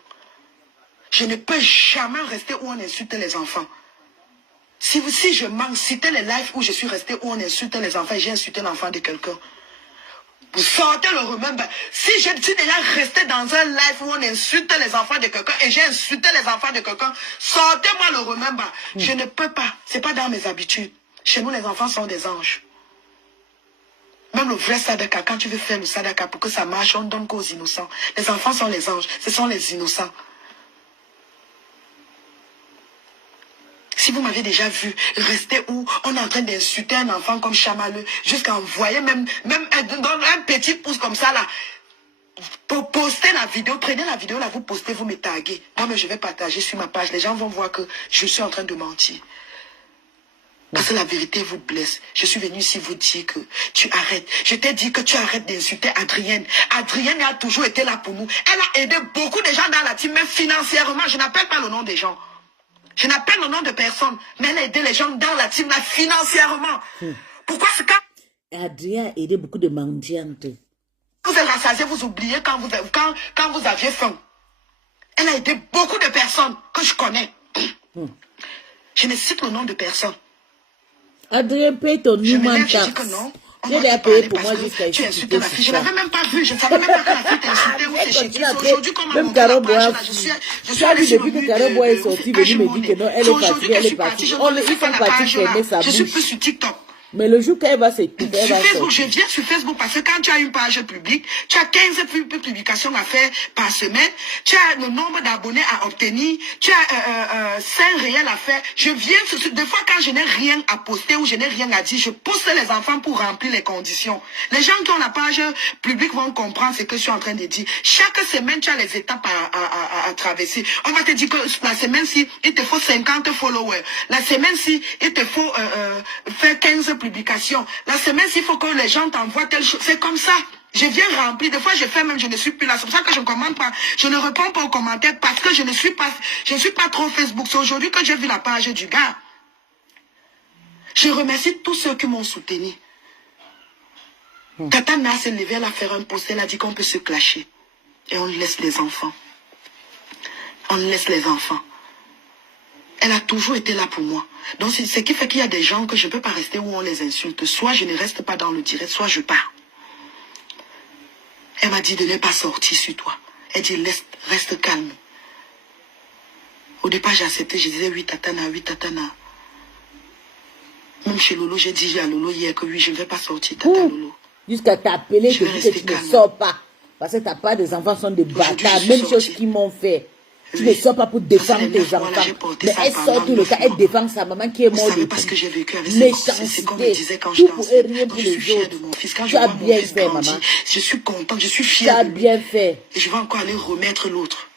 Je ne peux jamais rester où on insulte les enfants. Si je manque, citez les lives où je suis resté, où on insulte les enfants et j'ai insulté l'enfant de quelqu'un. Vous sortez le remember. Si je suis déjà resté dans un live où on insulte les enfants de quelqu'un et j'ai insulté les enfants de quelqu'un, sortez-moi le remember. Je ne peux pas. C'est pas dans mes habitudes. Chez nous, les enfants sont des anges. Même le vrai sadaka, quand tu veux faire le sadaka pour que ça marche, on donne qu'aux innocents. Les enfants sont les anges. Ce sont les innocents. Si vous m'avez déjà vu rester où on est en train d'insulter un enfant comme Chamaleux, jusqu'à envoyer même un petit pouce comme ça là, pour poster la vidéo, prenez la vidéo là, vous postez, vous me taguez. Moi, mais je vais partager sur ma page. Les gens vont voir que je suis en train de mentir. Parce que la vérité vous blesse. Je suis venu ici vous dire que tu arrêtes. Je t'ai dit que tu arrêtes d'insulter Adrienne. Adrienne a toujours été là pour nous. Elle a aidé beaucoup de gens dans la team, même financièrement. Je n'appelle pas le nom des gens. Je n'appelle le nom de personne, mais elle a aidé les gens dans la team là financièrement. Pourquoi c'est quand... Adrien a aidé beaucoup de mendiantes. Vous êtes rassasiés, vous oubliez quand vous aviez faim. Elle a aidé beaucoup de personnes que je connais. Je ne cite le nom de personne. Adrien paye ton Je me lève, je dis que non, On Je doit l'ai te appelé parler pour parce moi jusqu'à que tu ici. insultais la fille. Je l'avais même pas vu. Je ne savais même pas que la fille t'insultait ou c'est chez qui. C'est aujourd'hui qu'on m'a Même montré la Caro page. Bois, Là. Je suis tu as allée vu sur le depuis que mur Caro Bois est de sorti, venu me dire que non, elle c'est est aujourd'hui fatiguée, que elle je est suis partie. partie. Je On ne ils sais pas sont la partis page là. fermer sa Je suis plus bouche. sur TikTok. Mais le jour qu'elle va s'écouter, elle Sur va Facebook, je sortir. viens sur Facebook parce que quand tu as une page publique, tu as 15 publications à faire par semaine, tu as le nombre d'abonnés à obtenir, tu as 5 réels à faire. Je viens, des fois quand je n'ai rien à poster ou je n'ai rien à dire, je poste les enfants pour remplir les conditions. Les gens qui ont la page publique vont comprendre ce que je suis en train de dire. Chaque semaine, tu as les étapes à traverser. On va te dire que la semaine-ci, il te faut 50 followers. La semaine-ci, il te faut faire 15 publications. La semaine-ci, il faut que les gens t'envoient telle chose. C'est comme ça. Je viens remplir. Des fois, je fais même, je ne suis plus là. C'est pour ça que je ne commente pas. Je ne réponds pas aux commentaires parce que je ne suis pas trop Facebook. C'est aujourd'hui que j'ai vu la page du gars. Je remercie tous ceux qui m'ont soutenu. Tata Na s'est levée, elle a fait un post, elle a dit qu'on peut se clasher. Et on laisse les enfants. On laisse les enfants. Elle a toujours été là pour moi. Donc, c'est ce qui fait qu'il y a des gens que je ne peux pas rester où on les insulte. Soit je ne reste pas dans le direct, soit je pars. Elle m'a dit de ne pas sortir sur toi. Elle dit, reste calme. Au départ, j'ai accepté. Je disais, oui, Tatana, oui, Tatana. Même chez Lolo, j'ai dit à Lolo hier que oui, je ne vais pas sortir, Tata Lolo. Jusqu'à t'appeler, Je te vais dire que rester tu ne calme. sors pas. Parce que t'as pas des enfants sont des Aujourd'hui, bâtards. je suis Même chose sortie. qu'ils m'ont fait. Tu Oui. ne sors pas pour défendre Ça fait tes 9 mois, là, enfants. j'ai porté Mais ça elle pendant sort tout le 9 temps, elle mois. défend sa maman qui est Vous morte. savez de parce tout. que j'ai vécu avec ses enfants. C'est comme je disais Méchanceté. quand Tout j'étais pour enceinte. rien Quand pour je suis les fière autres. de mon fils, quand Tu je as vois mon bien fils fait, grandir, maman. je suis contente, je suis Tu fière as de lui. bien fait. Et je vais encore aller remettre l'autre.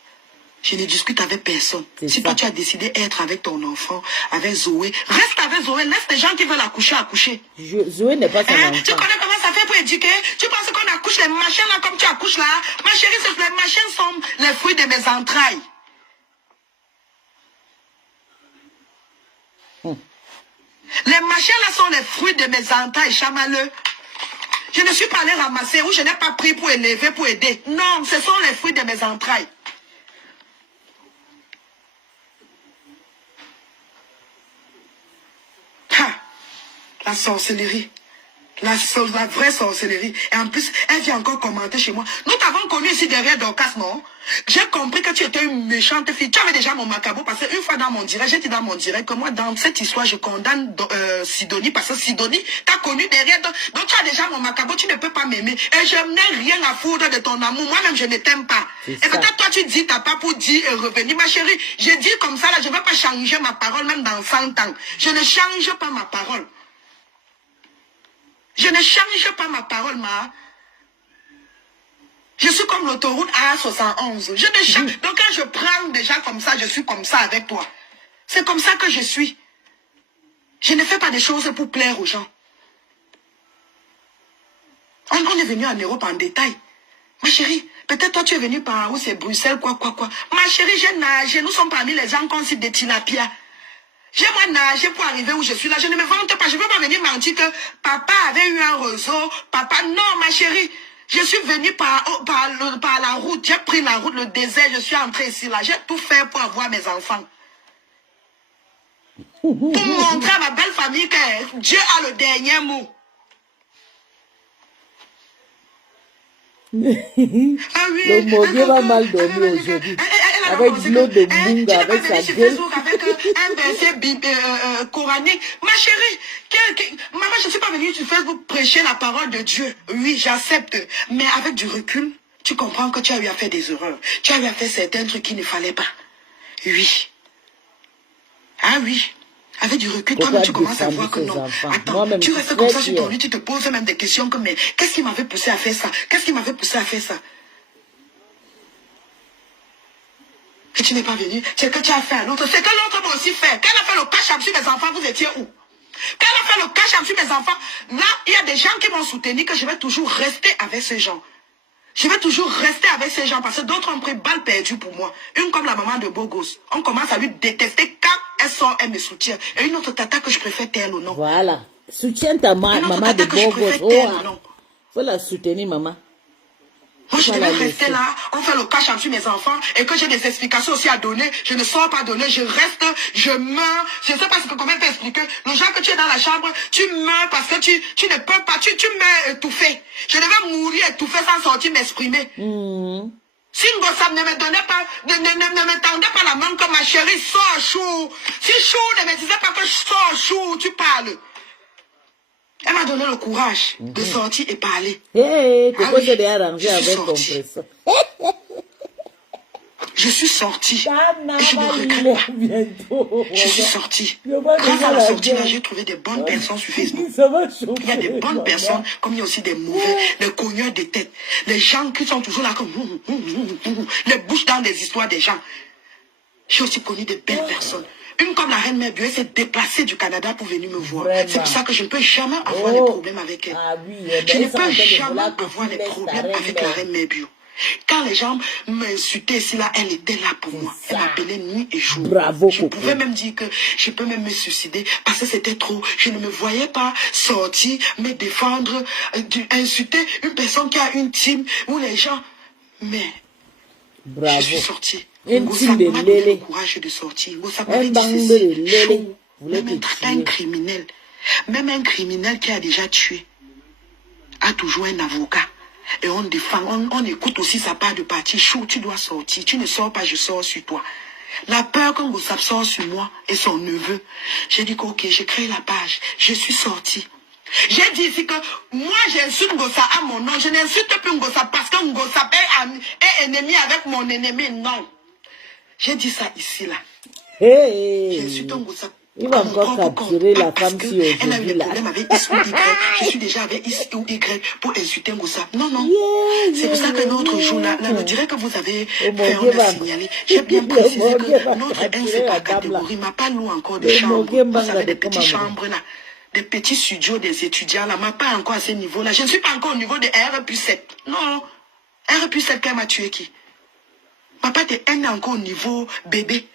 Je ne discute avec personne. C'est Si ça. toi tu as décidé d'être avec ton enfant, avec Zoé, reste avec Zoé, laisse les gens qui veulent accoucher, accoucher. Zoé n'est pas son Tu enfant. connais comment ça fait pour éduquer? Tu penses qu'on accouche les machins là comme tu accouches là? Ma chérie, les machins sont les fruits de mes entrailles. Les machins là sont les fruits de mes entrailles, chamaleux. Je ne suis pas allé ramasser ou je n'ai pas pris pour élever, pour aider. Non, ce sont les fruits de mes entrailles. Ha! La sorcellerie. La vraie sorcellerie. Et en plus, elle vient encore commenter chez moi. Nous t'avons connu ici derrière Dorcas, non? J'ai compris que tu étais une méchante fille. Tu avais déjà mon macabo parce qu'une fois dans mon direct, j'ai dit dans mon direct que moi, dans cette histoire, je condamne Sidonie parce que Sidonie t'a connu derrière. Donc tu as déjà mon macabo, tu ne peux pas m'aimer. Et je n'ai rien à foutre de ton amour. Moi-même, je ne t'aime pas. Et peut-être toi, tu dis t'as pas pour dire et revenir. Ma chérie, j'ai dit comme ça, là, je ne vais pas changer ma parole, même dans 100 ans. Je ne change pas ma parole. Je ne change pas ma parole, ma. Je suis comme l'autoroute A71. Je ne change. Donc quand je prends déjà comme ça, je suis comme ça avec toi. C'est comme ça que je suis. Je ne fais pas des choses pour plaire aux gens. On est venu en Europe en détail. Ma chérie, peut-être toi tu es venu par où c'est Bruxelles, quoi. Ma chérie, j'ai nagé. Nous sommes parmi les gens qu'on cite des tilapia. J'ai moi nagé pour arriver où je suis là. Je ne me vante pas. Je ne veux pas venir mentir que papa avait eu un réseau. Papa, non, ma chérie. Je suis venue par la route. J'ai pris la route, le désert. Je suis entrée ici là. J'ai tout fait pour avoir mes enfants. Pour montrer à ma belle famille que Dieu a le dernier mot. Ah oui, Le Mogué va mal dormir aujourd'hui. Avec de l'eau de Bunga, avec sa gueule. Avec un verset coranique. Ma chérie, maman, je ne suis pas venue sur Facebook prêcher la parole de Dieu. Oui, j'accepte. Mais avec du recul, tu comprends que tu as eu à faire des erreurs. Tu as eu à faire certains trucs qu'il ne fallait pas. Oui. Ah oui. Avec du recul, toi-même, tu commences à voir que non. Attends, tu restes comme ça sur ton lit, tu te poses même des questions comme, mais qu'est-ce qui m'avait poussé à faire ça? Qu'est-ce qui m'avait poussé à faire ça? Et tu n'es pas venu. C'est que tu as fait à l'autre. C'est que l'autre m'a aussi fait. Quand elle a fait le cash sur mes enfants, vous étiez où? Quand elle a fait le cash sur mes enfants, là, il y a des gens qui m'ont soutenu que je vais toujours rester avec ces gens. Je vais toujours rester avec ces gens parce que d'autres ont pris balle perdue pour moi. Une comme la maman de Bogos. On commence à lui détester quand elle sort, elle me soutient. Et une autre tata que je préfère taire le nom. Voilà. Soutiens ta maman de Bogos. Oh, faut la soutenir, maman. Moi, je devais rester là, on fait le cash entre mes enfants, et que j'ai des explications aussi à donner, je ne sors pas donner, je reste, je meurs, je ne sais pas comment t'expliquer. Le genre que tu es dans la chambre, tu meurs parce que tu ne peux pas, tu meurs étouffé. Je devais mourir étouffé sans sortir m'exprimer. Si Ngossam ne me donnait pas, ne me tendait pas la main comme ma chérie, sors chou. Si chou ne me disait pas que sors chou, tu parles. Elle m'a donné le courage de sortir et parler. Coco s'est arrangé avec compresseur. Je suis sortie. Et je ne regrette pas. Je suis sortie. Grâce à la sortie, là, j'ai trouvé des bonnes personnes sur Facebook. Il y a des bonnes personnes, comme il y a aussi des mauvais, les cogneurs de tête. Les gens qui sont toujours là comme... les bouches dans des histoires des gens. J'ai aussi connu des belles personnes. Une comme la reine Mère Bio, elle s'est déplacée du Canada pour venir me voir. C'est pour ça que je ne peux jamais avoir des problèmes avec elle. Je ne peux jamais avoir des problèmes avec la reine Mère Bio. Quand les gens m'insultaient ici, là, elle était là pour moi. Elle m'appelait nuit et jour. Bravo, je pouvais même dire que je peux même me suicider parce que c'était trop. Je ne me voyais pas sortir, me défendre, insulter une personne qui a une team où les gens... Mais je suis sortie. Ngossam m'a donné le courage de sortir. Ngossam m'avait dit ceci. Chaud. Même un criminel, même un criminel qui a déjà tué, a toujours un avocat. Et on défend, on écoute aussi sa part de partie. Chou, tu dois sortir. Tu ne sors pas, je sors sur toi. La peur que Ngossam sort sur moi et son neveu. J'ai dit que ok, j'ai créé la page. Je suis sortie. J'ai dit ici que moi j'insulte Ngossam à mon nom. Je n'insulte plus Ngossam parce que Ngossam est ennemi avec mon ennemi. Non. J'ai dit ça ici là. J'insulte Ngossam. Il va encore capturer la femme si elle a eu des problèmes avec X ou Y. Je suis déjà avec X ou Y pour insulter Ngossam. Non, non. C'est pour ça que notre jour là, le direct que vous avez fait, on a signalé. J'ai bien précisé que notre haine, c'est pas catégorie. Ma pas loué encore de chambre. Vous avez des petites chambres là. Des petits studios des étudiants là. Ma pas encore à ce niveau là. Je ne suis pas encore au niveau de R+7. Non. R+7 qu'elle m'a tué qui? Ma pas de haine encore au niveau bébé.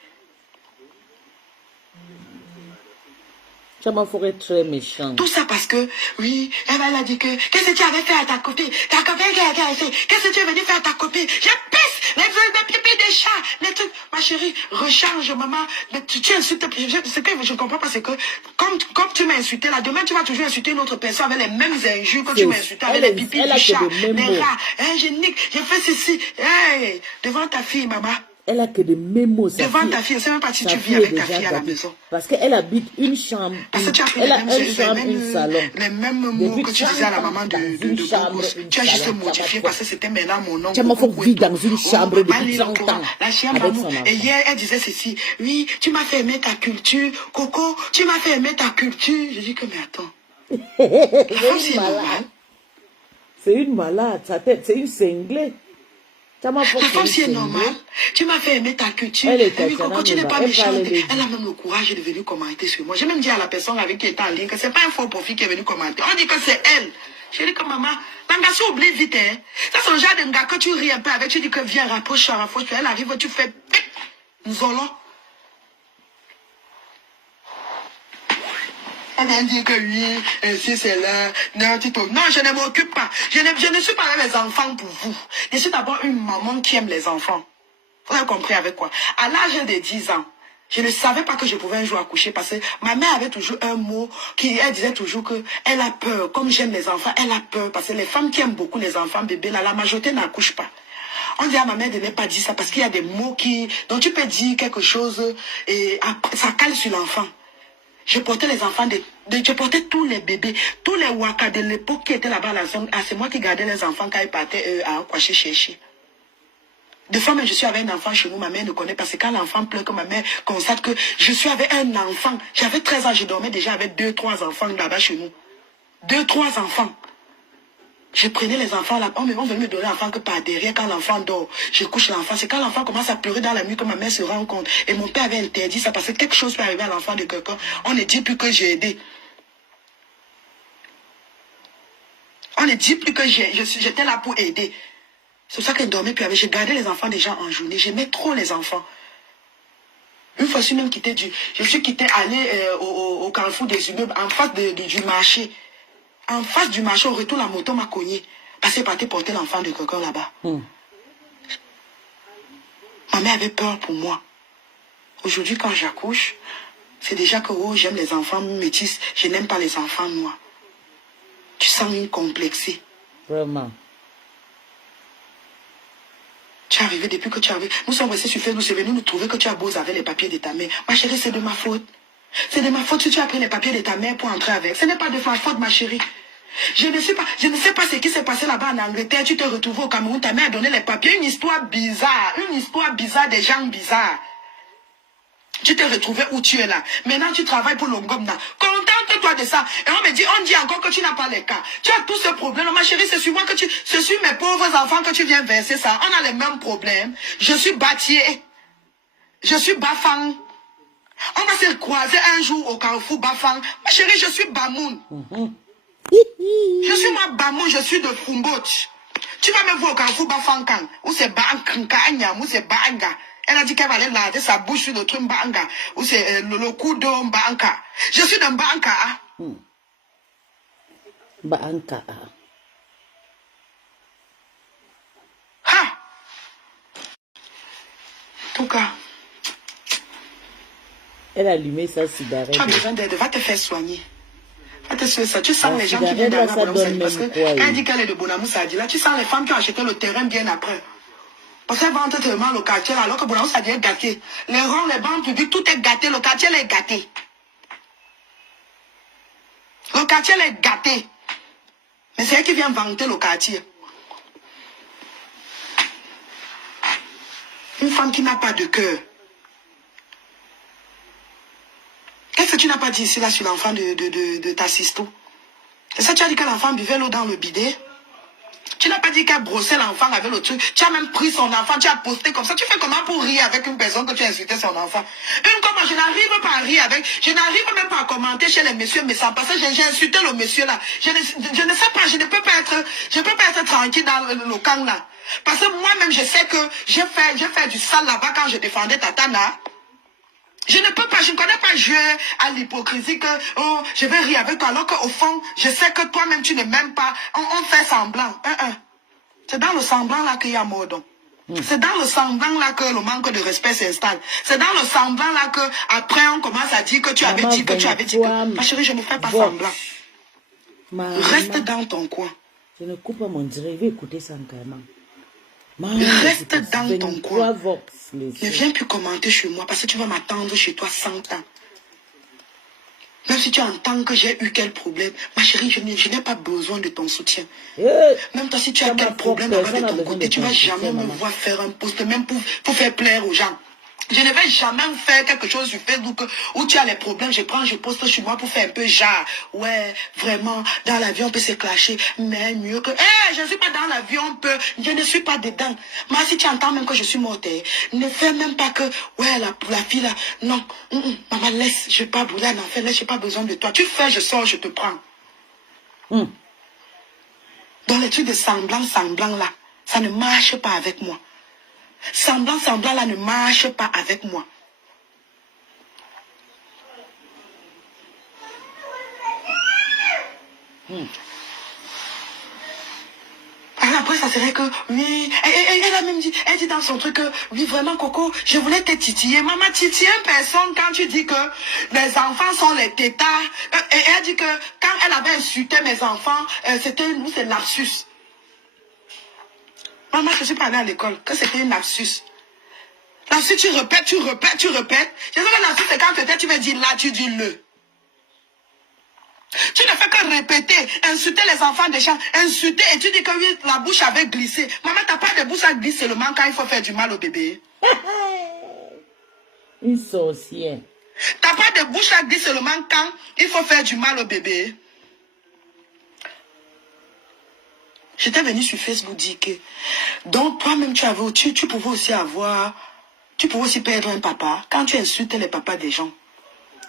Ça m'a fait très méchant. Tout ça parce que, oui, elle a dit que, qu'est-ce que tu avais fait à ta copine? Ta copine qui a fait, qu'est-ce que tu es venu faire à ta copine? Je pisse les pipis des chats, les trucs. Ma chérie, recharge, maman. Tu insultes, ce que je ne comprends pas, c'est que, comme tu m'as insulté là, demain tu vas toujours insulter une autre personne avec les mêmes injures que tu m'as insulté avec les pipis des chats, les rats. Je nique, j'ai fait ceci. Hey, devant ta fille, maman. Elle a que des mémos. Devant ta fille, c'est même pas si tu vis avec ta fille à la maison. Parce qu'elle habite une chambre. Parce que tu as pris elle a une chambre, un salon. Les mêmes mots que tu disais à la maman de Gogo. Tu as juste modifié parce que c'était maintenant mon nom. Tu m'as fait vivre dans une chambre depuis 30 ans. La chienne maman. Et hier, elle disait ceci. Oui, tu m'as fait aimer ta culture. Coco, tu m'as fait aimer ta culture. Je dis que, mais attends. La femme, c'est normal. C'est une malade. Sa tête, c'est une cinglée. La femme, c'est normal. Tu m'as fait aimer ta culture. Et puis, Coco, tu n'es pas méchante. Elle a même le courage de venir commenter sur moi. J'ai même dit à la personne avec qui elle était en ligne que c'est pas un faux profil qui est venu commenter. On dit que c'est elle. J'ai dit que maman, l'engagement oublie vite. Hein. Ça, c'est le genre de gars que tu ris un peu avec. Tu dis que viens, rapproche-toi. Elle arrive, tu fais nous allons. Elle vient dire que oui, si c'est là, non, je ne m'occupe pas. Je ne suis pas avec les enfants pour vous. Je suis d'abord une maman qui aime les enfants. Vous avez compris avec quoi? À l'âge de 10 ans, je ne savais pas que je pouvais un jour accoucher parce que ma mère avait toujours un mot elle disait toujours que elle a peur. Comme j'aime les enfants, elle a peur parce que les femmes qui aiment beaucoup les enfants bébés, là, la majorité n'accouchent pas. On dit à ma mère de ne pas dire ça parce qu'il y a des mots dont tu peux dire quelque chose et ça cale sur l'enfant. Je portais les enfants, je portais tous les bébés, tous les waka de l'époque qui étaient là-bas à la zone. C'est moi qui gardais les enfants quand ils partaient à Kwaché chercher. Des fois, même je suis avec un enfant chez nous, ma mère ne connaît pas. C'est quand l'enfant pleure que ma mère constate que je suis avec un enfant. J'avais 13 ans, je dormais déjà avec 2-3 enfants là-bas chez nous. 2-3 enfants. Je prenais les enfants là, on venait me donner l'enfant que par derrière quand l'enfant dort. Je couche l'enfant. C'est quand l'enfant commence à pleurer dans la nuit que ma mère se rend compte. Et mon père avait interdit ça parce que quelque chose peut arriver à l'enfant de quelqu'un. On ne dit plus que j'ai aidé. On ne dit plus que j'étais là pour aider. C'est pour ça que je ne dormais plus avec. J'ai gardé les enfants des gens en journée. J'aimais trop les enfants. Une fois, je suis même quitté allé au carrefour des immeubles en face du marché. En face du marché, au retour, la moto m'a cogné. Parce qu'elle partait porter l'enfant de quelqu'un là-bas. Ma mère avait peur pour moi. Aujourd'hui, quand j'accouche, c'est déjà que oh, j'aime les enfants métis, je n'aime pas les enfants noirs. Tu sens une complexée. Vraiment. Tu es arrivé depuis que tu es arrivé. Nous sommes restés sur Facebook, c'est venu nous trouver que tu as beau avec les papiers de ta mère. Ma chérie, c'est de ma faute. C'est de ma faute si tu as pris les papiers de ta mère pour entrer avec. Ce n'est pas de ma faute, ma chérie. Je ne sais pas ce qui s'est passé là-bas en Angleterre. Tu t'es retrouvé au Cameroun, ta mère a donné les papiers. Une histoire bizarre des gens bizarres. Tu t'es retrouvé où tu es là. Maintenant, tu travailles pour l'Ongomna. Contente-toi de ça. Et on me dit, on dit encore que tu n'as pas les cas. Tu as tous ces problèmes. Ma chérie, c'est sur moi que c'est sur mes pauvres enfants que tu viens verser ça. On a les mêmes problèmes. Je suis bâtier. Je suis bafang. On va se croiser un jour au Carrefour Bafang. Ma chérie, je suis Bamoun. Je suis moi Bamoun, je suis de Fumbot. Tu vas me voir au Carrefour Bafang quand? Ou c'est Bankanya, ou c'est Banga. Elle a dit qu'elle va aller laver sa bouche sur le truc Banga. Ou c'est le coup de Banka. Je suis de Banka. Banka. Ha! En tout cas. Elle a allumé sa cigarette. Tu as besoin d'aide, va te faire soigner. Va te soigner ça. Tu sens les gens qui viennent là, d'arriver à Bonamoussadi. Parce elle dit qu'elle est de Bonamoussadi. Là, tu sens les femmes qui ont acheté le terrain bien après. Parce qu'elles vendent tellement le quartier, alors que Bonamoussadi est gâté. Les ronds, les banques publiques, tout est gâté. Le quartier est gâté. Le quartier est gâté. Mais c'est elle qui vient vanter le quartier. Une femme qui n'a pas de cœur. Qu'est-ce que tu n'as pas dit ici, là, sur l'enfant de ta sisto? C'est ça, tu as dit que l'enfant buvait l'eau dans le bidet? Tu n'as pas dit qu'elle brossait l'enfant avec le truc? Tu as même pris son enfant, tu as posté comme ça. Tu fais comment pour rire avec une personne que tu as insulté son enfant? Comment je n'arrive pas à rire avec, je n'arrive même pas à commenter chez les messieurs, mais sans parce que j'ai insulté le monsieur là. Je ne sais pas, je ne peux pas être tranquille dans le camp là. Parce que moi-même, je sais que j'ai fait du sale là-bas quand je défendais Tatana. Je ne peux pas, je ne connais pas jouer à l'hypocrisie que oh, je vais rire avec toi, alors qu'au fond, je sais que toi-même tu ne m'aimes pas. On fait semblant. C'est dans le semblant là qu'il y a mort. C'est dans le semblant là que le manque de respect s'installe. C'est dans le semblant là que après on commence à dire que tu avais dit que tu avais dit que. Ma chérie, je ne fais pas semblant. Reste dans ton coin. Je ne coupe pas mon direct, je vais écouter ça carrément. Reste dans ton coin. Ne viens plus commenter chez moi parce que tu vas m'attendre chez toi 100 ans. Même si tu entends que j'ai eu quel problème, ma chérie, je n'ai pas besoin de ton soutien. Même toi, si tu as quel problème avec de ton côté, tu ne vas jamais me voir faire un post, même pour faire plaire aux gens. Je ne vais jamais faire quelque chose sur Facebook où tu as les problèmes, je poste chez moi pour faire un peu genre, ouais, vraiment, dans l'avion on peut se clasher, mais mieux que, je ne suis pas dans l'avion, je ne suis pas dedans. Mais si tu entends même que je suis morte, ne fais même pas que, ouais, la fille là, non, maman laisse, je ne vais pas brûler un enfant, laisse, je n'ai pas besoin de toi. Tu fais, je sors, je te prends. Dans les trucs de semblant là, ça ne marche pas avec moi. Semblant là ne marche pas avec moi. Après, ça serait que, oui, elle a même dit, elle dit dans son truc que, oui, vraiment, Coco, je voulais te titiller. Maman, titiller une personne quand tu dis que les enfants sont les tétards. Et elle dit que quand elle avait insulté mes enfants, c'est lapsus. Maman, je suis pas allée à l'école, que c'était une lapsus. Lapsus, tu répètes. Je sais que lapsus, c'est quand tu me dis là, tu dis le. Tu ne fais que répéter, insulter les enfants des gens, insulter et tu dis que oui, la bouche avait glissé. Maman, t'as pas de bouche à glisser seulement quand il faut faire du mal au bébé. Une sorcière. T'as pas de bouche à glisser seulement quand il faut faire du mal au bébé. J'étais venue sur Facebook dire que, donc toi-même tu pouvais aussi perdre un papa quand tu insultes les papas des gens.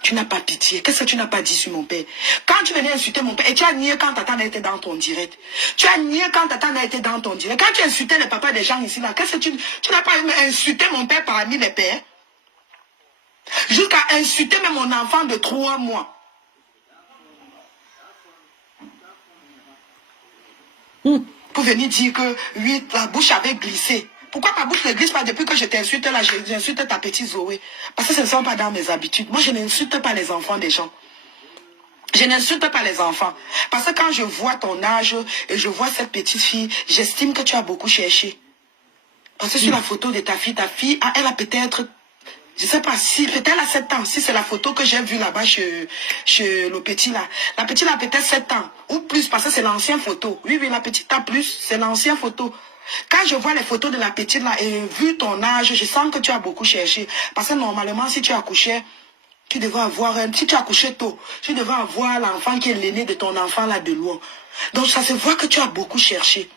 Tu n'as pas pitié. Qu'est-ce que tu n'as pas dit sur mon père? Quand tu venais insulter mon père, et tu as nié quand Tata était dans ton direct. Tu as nié quand Tata était dans ton direct. Quand tu insultais les papas des gens ici, là, qu'est-ce que tu n'as pas insulté mon père parmi les pères? Jusqu'à insulter même mon enfant de 3 mois. pour venir dire que, oui, la bouche avait glissé. Pourquoi ta bouche ne glisse pas depuis que je t'insulte là, j'insulte ta petite Zoé? Parce que ce ne sont pas dans mes habitudes. Moi, je n'insulte pas les enfants des gens. Je n'insulte pas les enfants. Parce que quand je vois ton âge et je vois cette petite fille, j'estime que tu as beaucoup cherché. Parce que sur la photo de ta fille, elle a peut-être, je ne sais pas si, peut-être elle a 7 ans. Si c'est la photo que j'ai vue là-bas chez le petit là. La petite a peut-être 7 ans ou plus parce que c'est l'ancienne photo. Oui, la petite a plus, c'est l'ancienne photo. Quand je vois les photos de la petite là et vu ton âge, je sens que tu as beaucoup cherché. Parce que normalement, si tu accouchais, tu devais avoir, si tu accouchais tôt, tu devais avoir l'enfant qui est l'aîné de ton enfant là de loin. Donc ça se voit que tu as beaucoup cherché.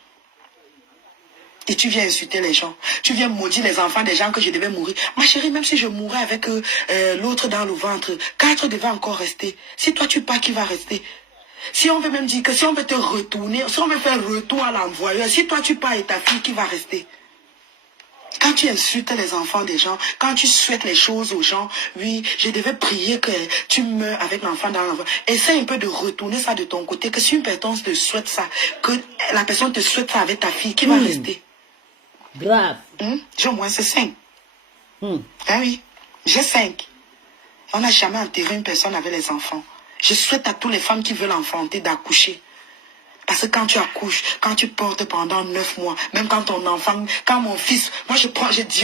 Et tu viens insulter les gens. Tu viens maudire les enfants des gens que je devais mourir. Ma chérie, même si je mourrais avec l'autre dans le ventre, 4 devaient encore rester. Si toi tu pars, qui va rester? Si on veut même dire que si on veut te retourner, si on veut faire retour à l'envoyeur, si toi tu pars et ta fille, qui va rester? Quand tu insultes les enfants des gens, quand tu souhaites les choses aux gens, oui, je devais prier que tu meurs avec l'enfant dans l'enfant. Essaie un peu de retourner ça de ton côté, que si une personne te souhaite ça, que la personne te souhaite ça avec ta fille, qui va rester? Grave. J'ai au moins 5. Ah oui, j'ai 5. On n'a jamais enterré une personne avec les enfants. Je souhaite à toutes les femmes qui veulent enfanter d'accoucher. Parce que quand tu accouches, quand tu portes pendant 9 mois, même quand ton enfant, quand mon fils, moi je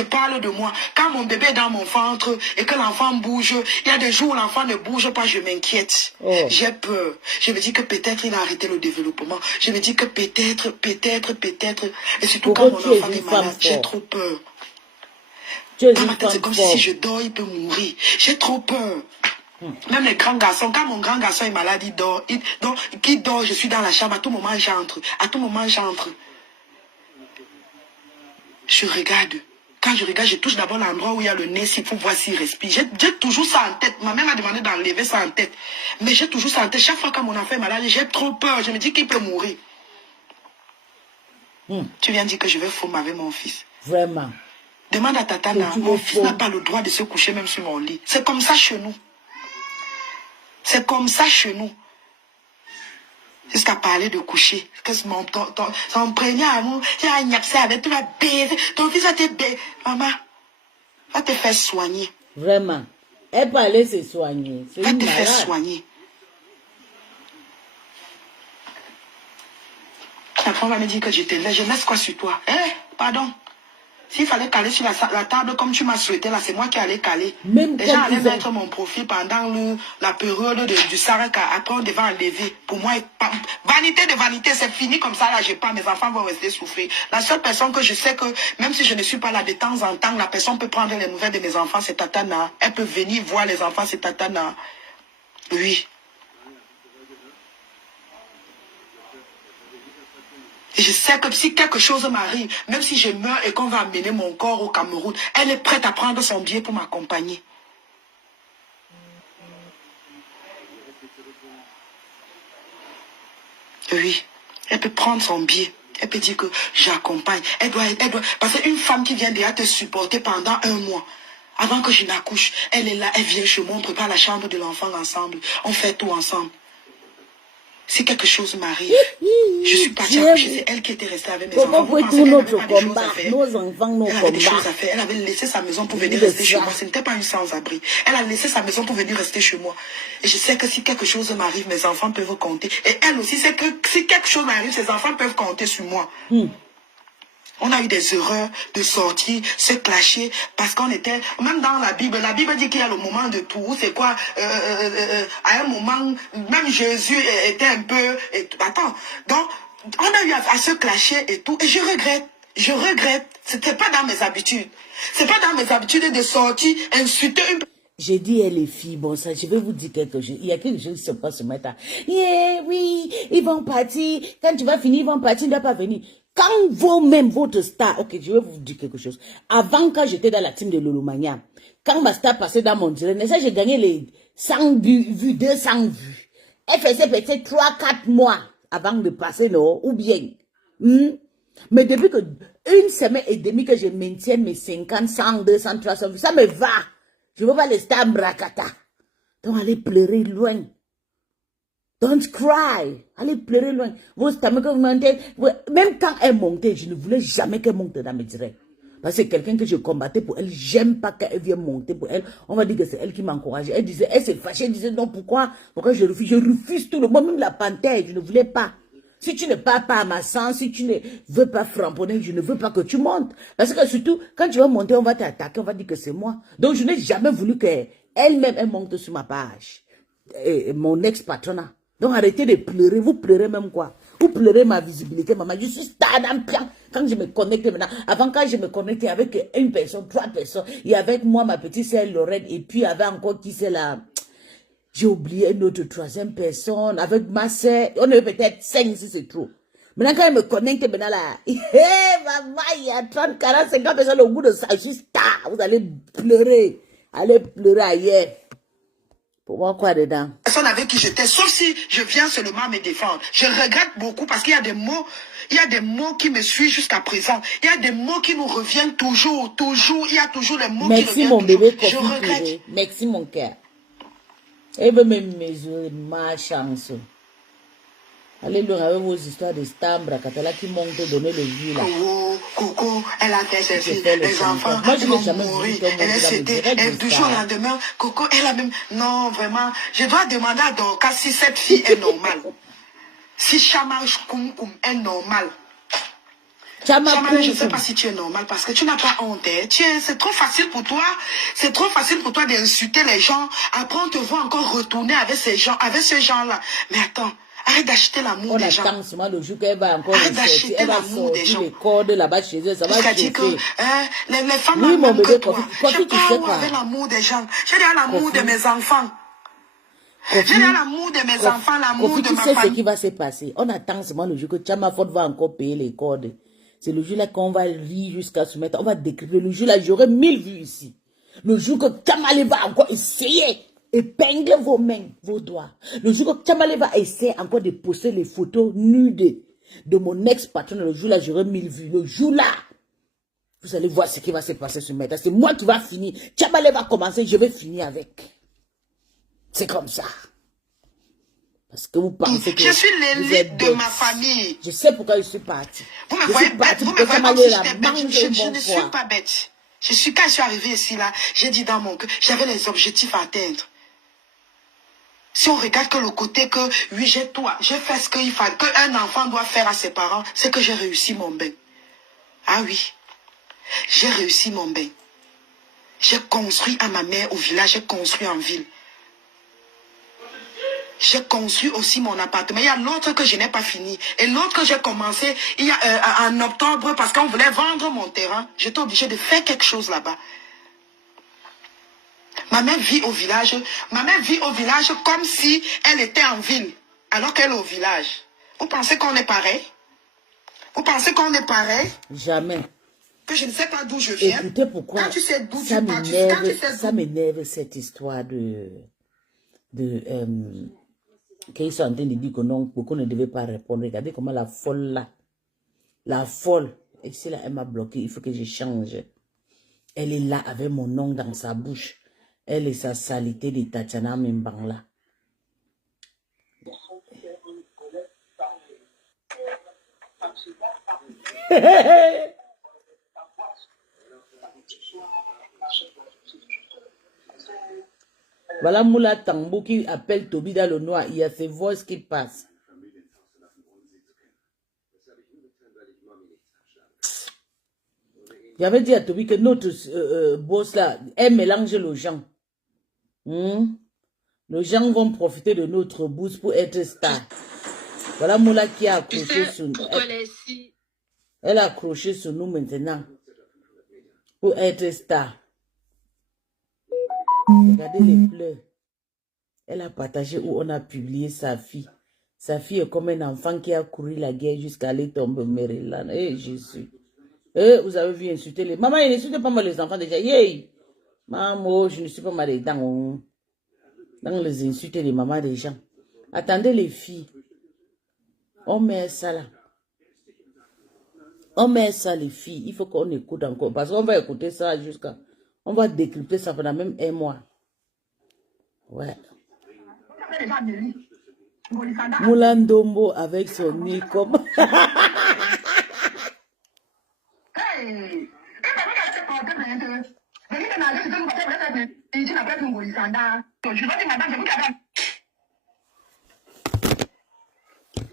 parle de moi, quand mon bébé est dans mon ventre et que l'enfant bouge, il y a des jours où l'enfant ne bouge pas, je m'inquiète. J'ai peur. Je me dis que peut-être il a arrêté le développement. Je me dis que peut-être, et surtout quand mon enfant est malade, j'ai trop peur. Dans ma tête, c'est comme si je dors, il peut mourir. J'ai trop peur. Même les grands garçons, quand mon grand garçon est malade, il dort. Qui dort, je suis dans la chambre, à tout moment j'entre. À tout moment j'entre. Je regarde. Quand je regarde, je touche d'abord l'endroit où il y a le nez, il faut voir s'il respire. J'ai toujours ça en tête. Ma mère m'a demandé d'enlever ça en tête. Mais j'ai toujours ça en tête. Chaque fois que mon enfant est malade, j'ai trop peur. Je me dis qu'il peut mourir. Tu viens dire que je vais foumer avec mon fils. Vraiment. Demande à Tatana, mon fils n'a pas le droit de se coucher même sur mon lit. C'est comme ça chez nous. C'est comme ça chez nous. Jusqu'à parler de coucher. Que son prégnant amour, tu vas niaxer avec, tu vas baiser. Ton fils va te baiser. Maman, va te faire soigner. Vraiment. Elle peut aller se soigner. Va te faire soigner. Après, on va me dire que je te laisse. Je laisse quoi sur toi? Pardon. S'il fallait caler sur la table comme tu m'as souhaité, là, c'est moi qui allais caler. Même les gens allaient mettre mon profil pendant la période du Saraka. Après, on devait enlever. Pour moi, vanité de vanité, c'est fini comme ça, là, j'ai pas. Mes enfants vont rester souffrir. La seule personne que je sais que, même si je ne suis pas là de temps en temps, la personne peut prendre les nouvelles de mes enfants, c'est Tatana. Elle peut venir voir les enfants, c'est Tatana. Oui. Et je sais que si quelque chose m'arrive, même si je meurs et qu'on va amener mon corps au Cameroun, elle est prête à prendre son billet pour m'accompagner. Oui, elle peut prendre son billet. Elle peut dire que j'accompagne. Elle doit. Parce qu'une femme qui vient déjà te supporter pendant 1 mois, avant que je n'accouche, elle est là, elle vient chez moi, on prépare la chambre de l'enfant ensemble. On fait tout ensemble. Si quelque chose m'arrive, je suis partie accoucher, c'est elle qui était restée avec mes enfants. Vous pensez qu'elle n'avait pas des choses à faire? Elle avait des choses à faire. Elle avait laissé sa maison pour venir rester chez moi. Ce n'était pas une sans-abri. Elle a laissé sa maison pour venir rester chez moi. Et je sais que si quelque chose m'arrive, mes enfants peuvent compter. Et elle aussi sait que si quelque chose m'arrive, ses enfants peuvent compter sur moi. On a eu des erreurs de sortie, se clasher, parce qu'on était, même dans la Bible dit qu'il y a le moment de tout, c'est quoi, à un moment, même Jésus était un peu, attends, donc, on a eu à se clasher et tout, et je regrette, c'était pas dans mes habitudes, c'est pas dans mes habitudes de sortir, insulter une... J'ai dit, les filles, bon, ça, je vais vous dire quelque chose. Il y a quelque chose qui se passe ce matin. Oui, ils vont partir. Quand tu vas finir, ils vont partir, ils ne doivent pas venir. Quand vous-même, votre star, ok, je vais vous dire quelque chose. Avant, quand j'étais dans la team de Lolomania, quand ma star passait dans mon direct, j'ai gagné les 100 vues, 200 vues. Elle faisait peut-être 3-4 mois avant de passer, non, ou bien. Mais depuis que 1 semaine et demie que je maintiens mes 50, 100, 200, 300 vues, ça me va. Je ne veux pas les stars brakata. Donc, aller pleurer loin. Don't cry. Allez pleurer loin. Vos stamens que vous montez. Même quand elle montait, je ne voulais jamais qu'elle monte dans mes directs. Parce que c'est quelqu'un que je combattais pour elle. J'aime pas qu'elle vienne monter pour elle. On va dire que c'est elle qui m'encourageait. Elle disait, elle s'est fâchée. Elle disait, non, pourquoi je refuse? Je refuse tout le monde, même la panthère. Je ne voulais pas. Si tu ne pars pas à ma sens, si tu ne veux pas framponner, je ne veux pas que tu montes. Parce que surtout, quand tu vas monter, on va t'attaquer, on va dire que c'est moi. Donc, je n'ai jamais voulu qu'elle-même, elle monte sur ma page. Et mon ex-patronat. Donc, arrêtez de pleurer. Vous pleurez même quoi? Vous pleurez ma visibilité, maman. Je suis stade en plan. Quand je me connectais maintenant, avant quand je me connectais avec une personne, 3 personnes, il y avait avec moi ma petite sœur Lorraine, et puis il y avait encore qui c'est là. J'ai oublié une autre 3e personne, avec ma sœur. On est peut-être 5 si c'est trop. Maintenant, quand elle me connecte, maintenant là, maman, il y a 30, 40, 50 personnes au bout de ça. Je suis star. Vous allez pleurer. Allez pleurer ailleurs. Pour moi, quoi dedans? Personne avec qui j'étais, sauf si je viens seulement me défendre. Je regrette beaucoup parce qu'il y a des mots, qui me suivent jusqu'à présent. Il y a des mots qui nous reviennent toujours. Il y a toujours les mots qui reviennent mon toujours. bébé, Je regrette. merci mon cœur. Elle veut me mesurer ma chance. Allez loin avec vos histoires de stambra, Katala qui monte donner le jus là. Coco, elle a fait ses filles, les enfants, moi, je vont n'ai jamais mourir. vu Elle est cédée, elle du jour au lendemain. Coco, elle a même... Non, vraiment, je dois demander à Dorcas si cette fille est normale. Si Chama Koum est normale. Chama, je ne sais pas si tu es normal parce que tu n'as pas honte. Hein. C'est trop facile pour toi. C'est trop facile pour toi d'insulter les gens. Après, on te voit encore retourner avec ces gens-là. Mais attends. Arrête d'acheter l'amour des gens. On attend seulement le jour qu'elle va encore Arrête d'acheter l'amour des gens. Les cordes là-bas chez eux, ça va chauffer. C'est-à-dire que les femmes oui, mon bébé, que toi. Je parle avec l'amour des gens. J'ai déjà l'amour de mes enfants. J'ai déjà l'amour de mes enfants, l'amour de ma famille. Tu sais ce famille. qui va se passer. On attend seulement le jour que Chama Ford va encore payer les cordes. C'est le jour là qu'on va rire jusqu'à se mettre. On va décrire. Le jour là, j'aurai 1000 vues ici. Le jour que Chamale va encore essayer. Épinglez vos mains, vos doigts. Le jour que Chamale va essayer encore de poster les photos nudes de mon ex-patron, le jour là, j'aurai 1000 vues. Le jour là, vous allez voir ce qui va se passer sur Meta. C'est moi qui va finir. Chamale va commencer, je vais finir avec. C'est comme ça. Parce que vous pensez que je suis l'élite de ma famille. Je sais pourquoi je suis partie. Vous me voyez bête, vous me voyez comme si j'étais bête. Je ne suis pas bête. Quand je suis arrivée ici, là, j'ai dit dans mon cœur, j'avais les objectifs à atteindre. Si on regarde que le côté que, oui, j'ai fait ce qu'il fallait, qu'un enfant doit faire à ses parents, c'est que j'ai réussi mon bain. Ah oui, j'ai réussi mon bain. J'ai construit à ma mère au village, j'ai construit en ville. J'ai construit aussi mon appartement. Il y a l'autre que je n'ai pas fini. Et l'autre que j'ai commencé en octobre parce qu'on voulait vendre mon terrain. J'étais obligée de faire quelque chose là-bas. Ma mère vit au village. Ma mère vit au village comme si elle était en ville. Alors qu'elle est au village. Vous pensez qu'on est pareil? Vous pensez qu'on est pareil? Jamais. Que je ne sais pas d'où je viens. Écoutez pourquoi quand tu sais d'où ça m'énerve. Ça m'énerve cette histoire qu'ils sont en train de dire que non, beaucoup ne devait pas répondre. Regardez comment la folle là. La folle. Et si là, elle m'a bloqué, il faut que je change. Elle est là avec mon nom dans sa bouche. Elle et sa salité de Tatiana Mimbang là. Voilà Moula Tambo qui appelle Toby dans le noir. Il y a ses voix qui passent. J'avais dit à Toby que notre boss là, elle mélange les gens. Les gens vont profiter de notre bourse pour être star. Voilà Moula qui a accroché sur nous. Elle a accroché sur nous maintenant. Pour être star. Regardez les pleurs. Elle a partagé où on a publié sa fille. Sa fille est comme un enfant qui a couru la guerre jusqu'à aller tomber au Maryland. Eh Jésus. Eh, vous avez vu insulter les... Maman, il n'insulte pas moi les enfants déjà. Yay! Maman, je ne suis pas mal dans les insultes des mamans des gens. Attendez les filles. On met ça là. On met ça les filles. Il faut qu'on écoute encore. Parce qu'on va écouter ça jusqu'à... On va décrypter ça pendant même un mois. Ouais. Moulandombo avec son nez comme...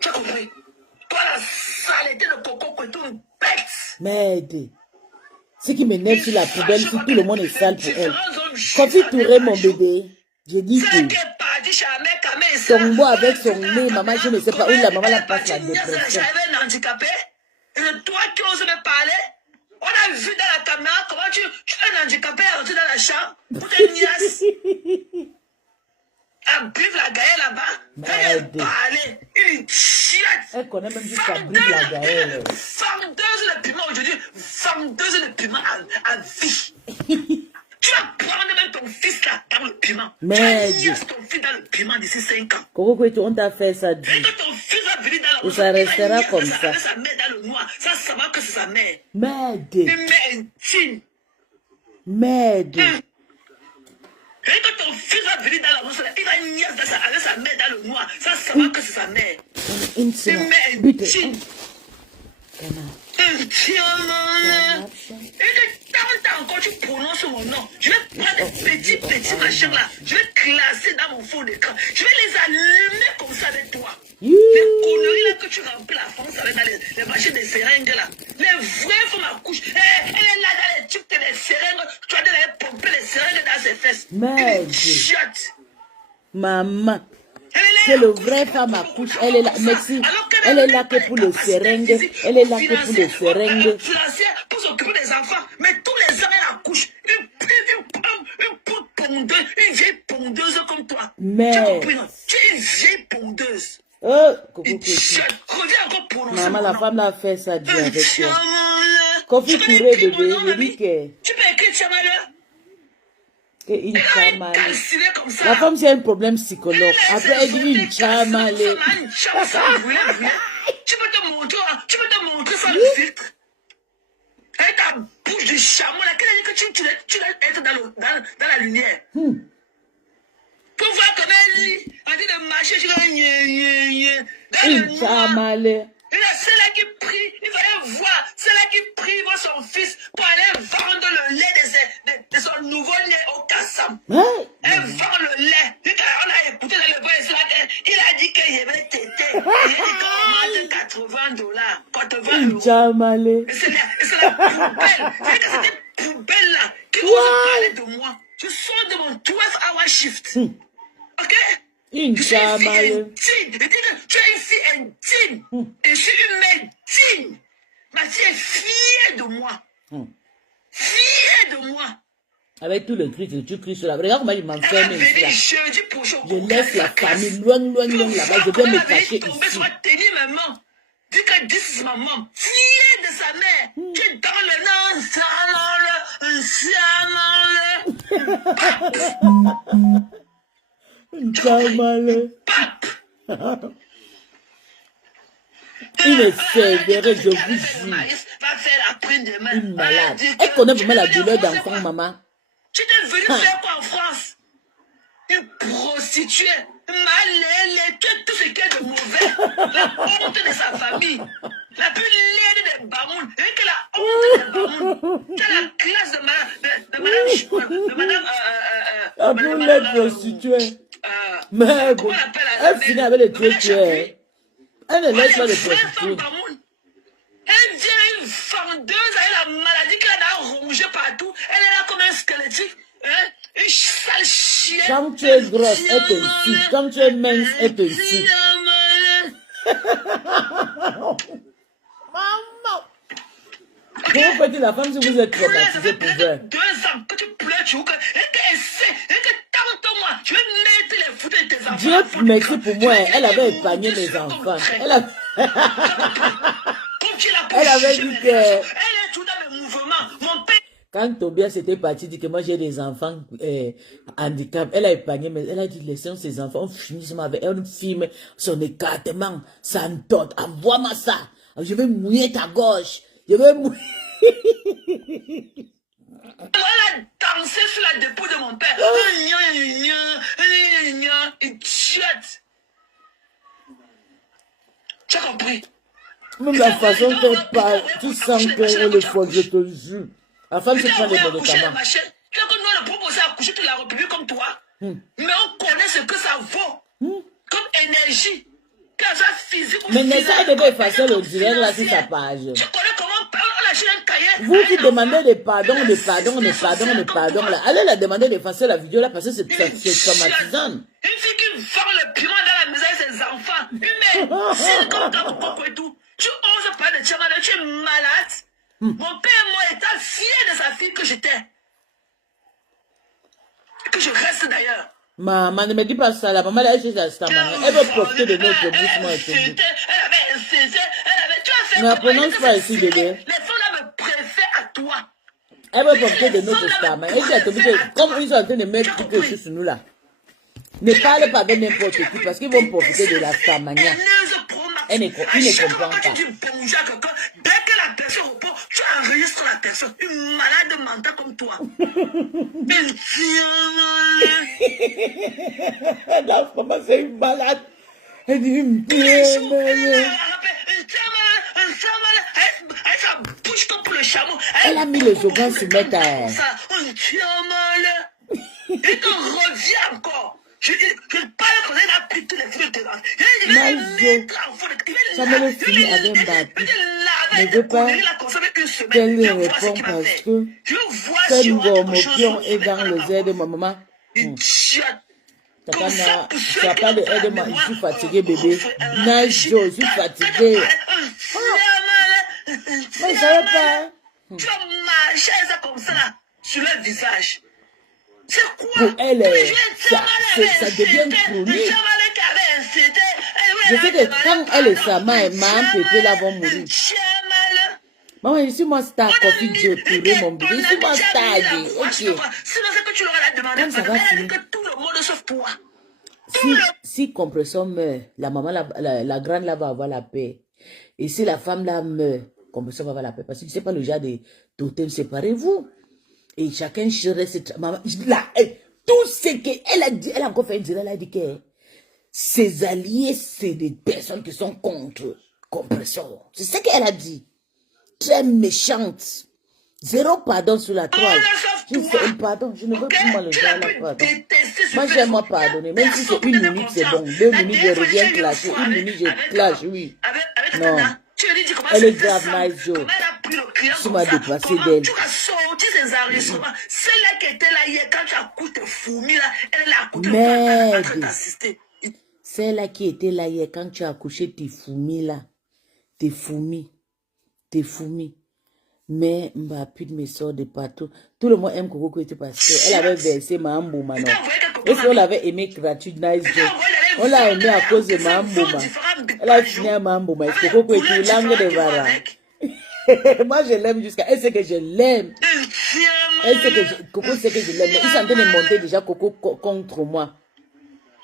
Tu as compris? Toi, la saleté de coco, que tu me bête. Merde. Ce qui m'énerve sur la poubelle, c'est tout le monde est sale pour elle. Quand tu Touré, mon bébé, j'ai dit que Tombo avec son nez, maman, je ne sais pas où la maman la passe la dépression. J'avais un handicapé. Et toi qui oses me parler, on a vu dans la caméra comment tu es un handicapé rentré dans la chambre pour te niasse. À Brive la Gaëlle là-bas, elle parlait, une chiotte. Elle connaît même jusqu'à Brive la Gaëlle. Vendeuse de piment aujourd'hui, vendeuse de piment à vie. Tu vas prendre même ton fils là dans le piment. Merde. Tu vas niaise ton fils dans le piment d'ici 5 ans. Coco, on t'a fait ça, Et dit. que ton fils va venir dans le Et ça restera comme ça. Avec sa mère dans le noir, ça savoir que c'est sa mère. Merde. Une mère intime. Merde. Et que ton fils va venir dans la rue, il va niaiser avec sa mère dans le noir, ça savoir que c'est sa mère. Une mère intime. Et tant encore tu prononces mon nom, je vais prendre des petits machins là, je vais classer dans mon fond d'écran, je vais les allumer comme ça avec toi. Les conneries là que tu remplis la France avec dans les machines de seringues là, les vraies femmes à couche, elle est là dans les tubes de les seringues, tu vas aller pomper les seringues dans ses fesses. Merde. Chiotte. Maman. C'est le vrai femme à couche. Elle est là. Merci. Elle est là que pour le seringue. Elle est là que pour le seringue. Financière pour s'occuper des enfants. Mais tous les ans, elle accouche. Une pondeuse. Une vieille pondeuse comme toi. Mais... Tu as compris, non? Tu es une vieille pondeuse. Oh, Coco, reviens encore prononcer maman, mon la nom. femme l'a fait ça, dit avec toi. Kofi Kofi Touré, bébé, je dis que... Tu peux écrire Chamale? Que une chamale. Calciné comme ça. La femme, c'est un problème psychologue. Après, elle dit une chamale. Tu peux te montrer sans le filtre. Avec ta bouche de chameau, là, qu'elle a dit que tu vas être dans la lumière. Pour voir comment elle lit, elle dit de marcher sur une chamale. Et là, c'est là qui prie, il fallait voir, c'est là qui prie voir son fils pour aller vendre le lait de son nouveau-né au Kassam. Elle vend le lait. Et quand on a écouté dans le voice, il a dit qu'il y avait tété. Il a dit qu'on vend $80, Une chamale. Et c'est la poubelle. C'est que c'était poubelle là qui ose parler de moi. Je sors de mon 12-hour shift. Ok? Une je suis une fille chamale. intime. Je dis que tu es une fille intime. Et je suis une mère digne. Ma fille est fière de moi. Fière de moi. Avec tout le cri que tu cries sur la... Regarde comment il m'enferme Elle va ici. venir Là. jeudi prochain. Je laisse la famille loin là-bas. Je vais me cacher tomber ici. sur tenir ma maman. Dis que this is ma mom. Fière de sa mère. Tu es dans le nom. Une chamale. Il est sévère, je vous jure. Une malade. Elle connaît vraiment la douleur d'enfant, maman. Tu t'es venu faire quoi en France? Une prostituée, malée, tout ce qu'il y a de mauvais. La honte de sa famille. La plus laide des bamounes. Et que la honte des bamounes. T'as la classe de madame. La plus laide prostituée. Mais bon, elle finit avec les tueurs. Elle ne laisse pas les prostituées. Elle vient une vendeuse avec la maladie qu'elle a rongée partout. Elle est là comme un squelettique. Hein? Une sale chienne. Quand tu es grosse, elle t'insulte. Quand tu es mince, elle t'insulte. Maman! Comment peut-il la femme si vous êtes traumatisée pour elle? 2 ans que tu pleures, tu vois que tente-moi. Je vais mettre les photos de tes enfants. Dieu merci pour moi. Elle avait épargné mes enfants. Elle avait dit que... Elle est tout dans mes mouvements. Mon père... Quand Tobias était parti, dit que moi j'ai des enfants handicap, elle a épargné, mais elle a dit laissons ses enfants, on filme avec elle, on filme son écartement, sa dot, envoie-moi ça, je vais mouiller ta gorge, je vais mouiller. Elle a dansé sur la dépôt de mon père. Idiote. Tu as compris? Même la façon qu'elle parle, tu sens qu'elle est folle, je te jure. La femme se prend les médicaments. Tu as que nous, on a proposé à coucher toute la République comme toi. Mais on connaît ce que ça vaut. Comme énergie. Mais n'essaye de effacer le direct là sur sa page. Je connais comment on a acheté un cahier. Vous qui demandez des pardons là. Allez la demander d'effacer la vidéo là parce que c'est traumatisant. Une fille qui vend le piment dans la maison de ses enfants. Mais c'est comme dans ton propre et tout. Tu oses parler de Tchamala, tu es malade. Mon père et moi étaient fiers de sa fille que j'étais. Que je reste d'ailleurs. Maman, ne me dis pas ça, la maman là, elle veut profiter de notre bouche, moi et tout. Ne prononce pas ici, bébé. Les femmes là me préfèrent à toi. Elle veut profiter de notre testament. Elle dit à ton comme ils sont en train de mettre quelque chose sur nous là. Ne parle pas avec n'importe qui parce qu'ils vont profiter de la stamania. Ils ne comprennent pas. Dès que la personne repose, tu enregistres la personne. Une malade mentale comme toi. La maman, c'est une malade. Elle dit elle a mis les organes se mettre à elle. Il te revient encore. Je parle comme ça, il a pris tous les fruits de tes ça me le finit avec Mbappé. Ne veux pas qu'elle lui réponde parce que cette motion est dans le zèle de ma maman. Tu n'as pas de aide de moi, je suis fatigué bébé. Najo, je suis fatigué. Mais ça va pas. Tu as marché ça comme ça sur le visage. C'est quoi? Pour elle, ça devient chronique. Je sais que quand elle et sa mère et maman Pépé là vont mourir. Maman, je suis moi star, Kofi Dieu, purée mon bébé. Je suis moi star, ok. Sinon, c'est que tu leur as demandé. Quand ça va finir. Que tout le monde sauf toi. Si Compression meurt, la maman, la grande là va avoir la paix. Et si la femme là meurt, Compression va avoir la paix. Parce que tu ne sais pas le genre de totem, séparez-vous. Et chacun reste... Maman, là, tout ce qu'elle a dit, elle a encore fait dire, elle a dit que ses alliés, c'est des personnes qui sont contre Compression. C'est ce qu'elle a dit. Très méchante. Zéro pardon sur la toile. Pardon, je ne veux plus moi le dire là, pardon. Moi j'aime moi pardonner. Même si c'est 1 minute, c'est bon. 2 minutes, je reviens clasher. 1 minute, je clash, oui. Non. Elle est grave, nice Joe. Tu m'as dépassé d'elle. Tu as sorti ses enregistrements. Celle-là qui était là hier, quand tu as coupé tes fourmis là, elle est à côté de toi, t'assister. Celle-là qui était là hier, quand tu as accouché tes fourmis là. Tes fourmis. Mais Mbappé me sort de partout. Tout le monde aime Coco Koueté parce qu'elle avait versé Mahambouma. Est-ce qu'on l'avait aimé gratuit, nice Joe? On l'a aimé à cause de Mahambouma. Elle a fini à Mahambouma. Est-ce que Coco Koueté, langue de Vara? Moi, je l'aime jusqu'à... Elle sait que je l'aime. Elle sait que Coco sait que je l'aime. Ils sont en train de monter déjà Coco contre moi.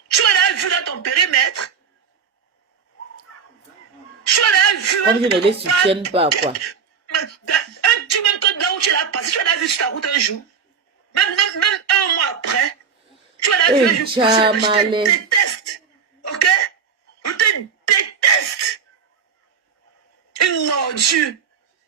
Tu l'as vu dans ton périmètre? Tu l'as vu? Comme je ne les soutienne pas, quoi. Tu même que là où tu l'as passé, tu l'as vu sur ta route un jour. Même 1 mois après. Tu l'as vu un jour. Je te déteste. Ok? Je te déteste. Une ordure.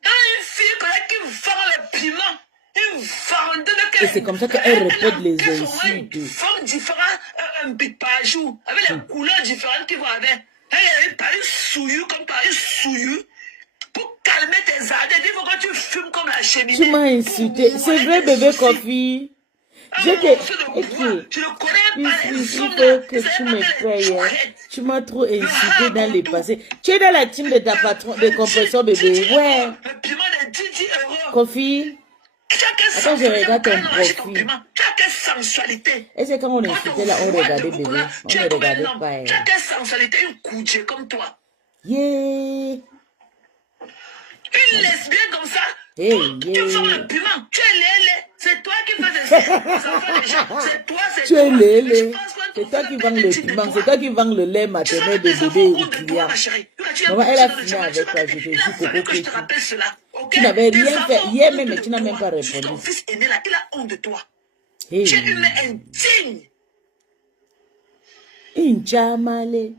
Une fille qui vend le piment. Une vendeuse de... Et c'est comme ça qu'elle répète les insultes. Une forme différente, un big par jour. Avec les couleurs différentes qui vont avec. Elle est souillue comme toi, une souillue. Pour calmer tes ardeurs, il faut que tu fumes comme la cheminée. Tu m'as insulté. C'est vrai, bébé Kofi. Je ne connais pas les il faut que tu me payes. Tu m'as trop insulté dans le passé. Tu es dans la team de ta patron de Compression, bébé. Ouais. Le piment de 10 €. Kofi. Attends, je regarde ton profil. Tu as quelle sensualité. Et c'est quand on insultait là, on regardait bébé. On ne regardait pas. Tu as quelle sensualité, une coudée comme toi. Yeah. Une lesbienne comme ça. Hey, tu vends le piment. Tu es lélé. C'est toi qui fais des enfants. C'est toi, c'est tu es lélé. C'est toi qui vends le piment. C'est toi qui vends le lait maternel de bébé aux clients. Maman, elle a fini avec toi. Je te dis, Coco Koueté. Tu n'avais rien fait hier même, mais tu n'as même pas répondu. Ton fils aîné là, il a honte de toi. Hey. Tu es une indigne. Inchamale.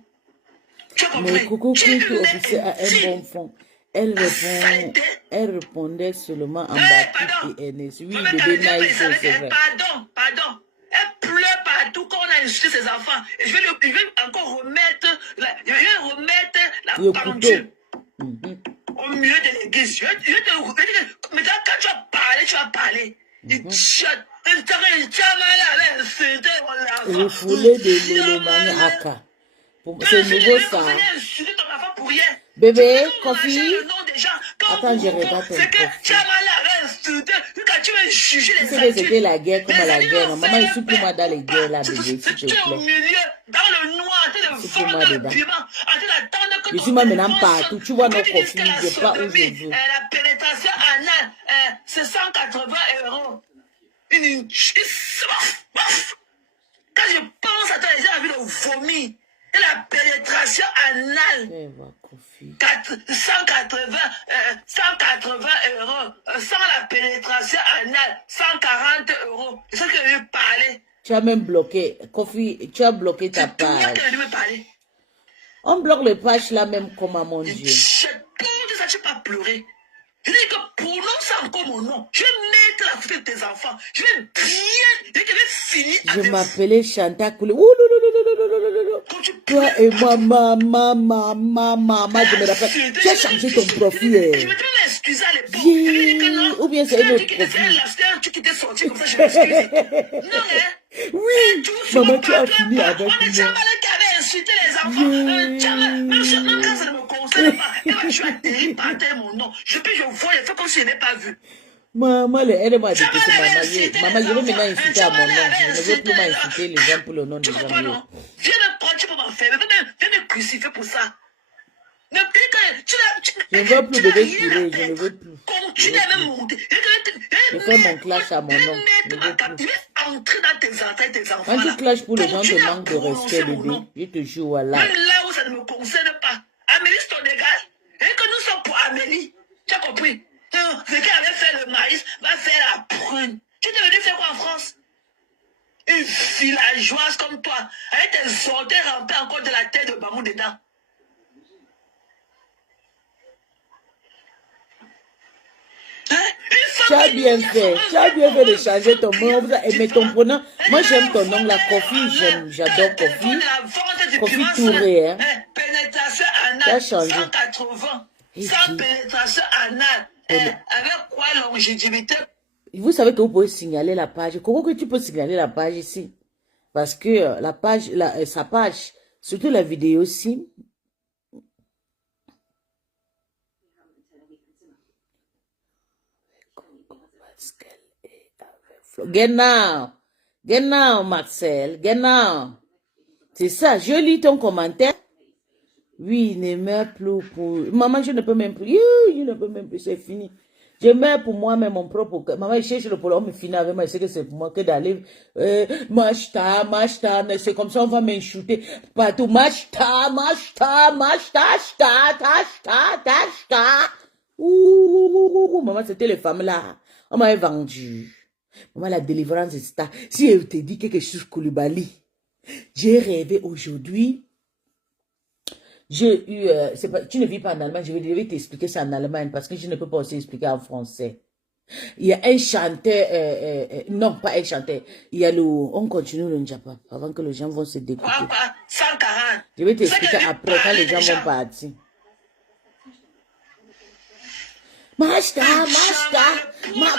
Tu as Mais compris? Coco Tu es Queen une aussi a un bon infime. fond. Saleté. Elle répondait seulement en Pardon. baptiste et Ernest. Oui, Maman bébé Canadien, mais nice, ça c'est avec vrai. pardon. Elle pleure partout quand on a insulté ses enfants. Et je vais encore remettre la Le pendule couteau. au milieu de l'église. Maintenant, quand tu vas parler. Idiote. Le foulé de Lolomania Aka. C'est nouveau ça. Bébé, Kofi. Attends, je regarde ton profil. Tu sais que c'était la guerre comme à la guerre. Non, maman, il ne plus moi dans les guerres là, bébé, s'il te plaît. Suis-moi dedans. Je suis moi maintenant partout. Tu vois nos profils, je ne sais pas où je veux. La pénétration anale, c'est 180 €. Quand je pense à toi, les gens ont envie de vomir. Et la pénétration anale. 180 €. Sans la pénétration anale, 140 €. C'est ça que je veux parler. Tu as même bloqué, Kofi, tu as bloqué ta page. On bloque les pages là même comme à mon Dieu. Je ne sais pas pleurer. Je dis que prononce encore mon nom. Je vais mettre la photo de tes enfants. Je vais bien. Je vais finir. Je m'appelais Chanta Koulé. Toi et moi, maman, je me rappelle. Tu as changé ton profil. Je vais te m'excuser à l'époque. Ou bien c'est un autre profil. Tu t'es sorti comme ça, je m'excuse. Non, hein? Oui, maman, tu as fini avec moi. On est déjà malin qui avait insulté les enfants. Même quand ça ne me concerne pas. Et moi, tu as terrible par terre mon nom. Je vois, il fait comme si je n'ai pas vu. Maman, elle m'a dit que c'est maman. Maman, je vais maintenant insulter à mon nom. Je ne veux plus m'insulter les gens pour le nom des gens. Viens me prendre, tu peux m'enfermer. Viens me crucifier pour ça. Je ne veux plus bébé tirer, je ne veux plus. Continue à me monter. Je fais mon clash à mon nom. Je ne veux plus. Quand tu clashes pour les gens, te manque de respect, bébé. Je te jure, voilà. Même là où ça ne me concerne pas. Amélie, c'est ton égal. Et que nous sommes pour Amélie. Tu as compris? Ce qui avait fait le maïs va faire la prune. Tu t'es venu faire quoi en France? Une villageoise comme toi, avec tes orteils remplis encore de la tête de bambou dedans. Tu as bien fait de changer ton nom. Mais ton pronom, moi j'aime ton nom, la Kofi, j'adore Kofi. Kofi Touré, hein. Pénétration Tu as anale, changé. 180. Sans pénétration anale, avec quoi longévité? Vous savez que vous pouvez signaler la page. Comment que tu peux signaler la page ici? Parce que la page, sa page, surtout la vidéo aussi. Genau, Marcel, genau. C'est ça, je lis ton commentaire. Oui, ne meurs plus pour... Maman, je ne peux même plus. Je ne peux même plus, c'est fini. Je meurs pour moi-même, mon propre... Maman, je cherche le problème, me finit avec moi. Je sais que c'est pour moi que d'aller... Machta, c'est comme ça, on va m'insulter partout. Machta. Maman, c'était les femmes là. On m'avait vendu. Maman, la délivrance, c'est ça. Si elle te dit quelque chose, Koulibaly, j'ai rêvé aujourd'hui. J'ai eu, tu ne vis pas en Allemagne, je vais t'expliquer ça en Allemagne parce que je ne peux pas aussi expliquer en français. Il y a un chanteur, non, pas un chanteur, il y a on continue le Njapa avant que les gens vont se découper. 140. Je vais t'expliquer après quand les gens vont partir. Machta,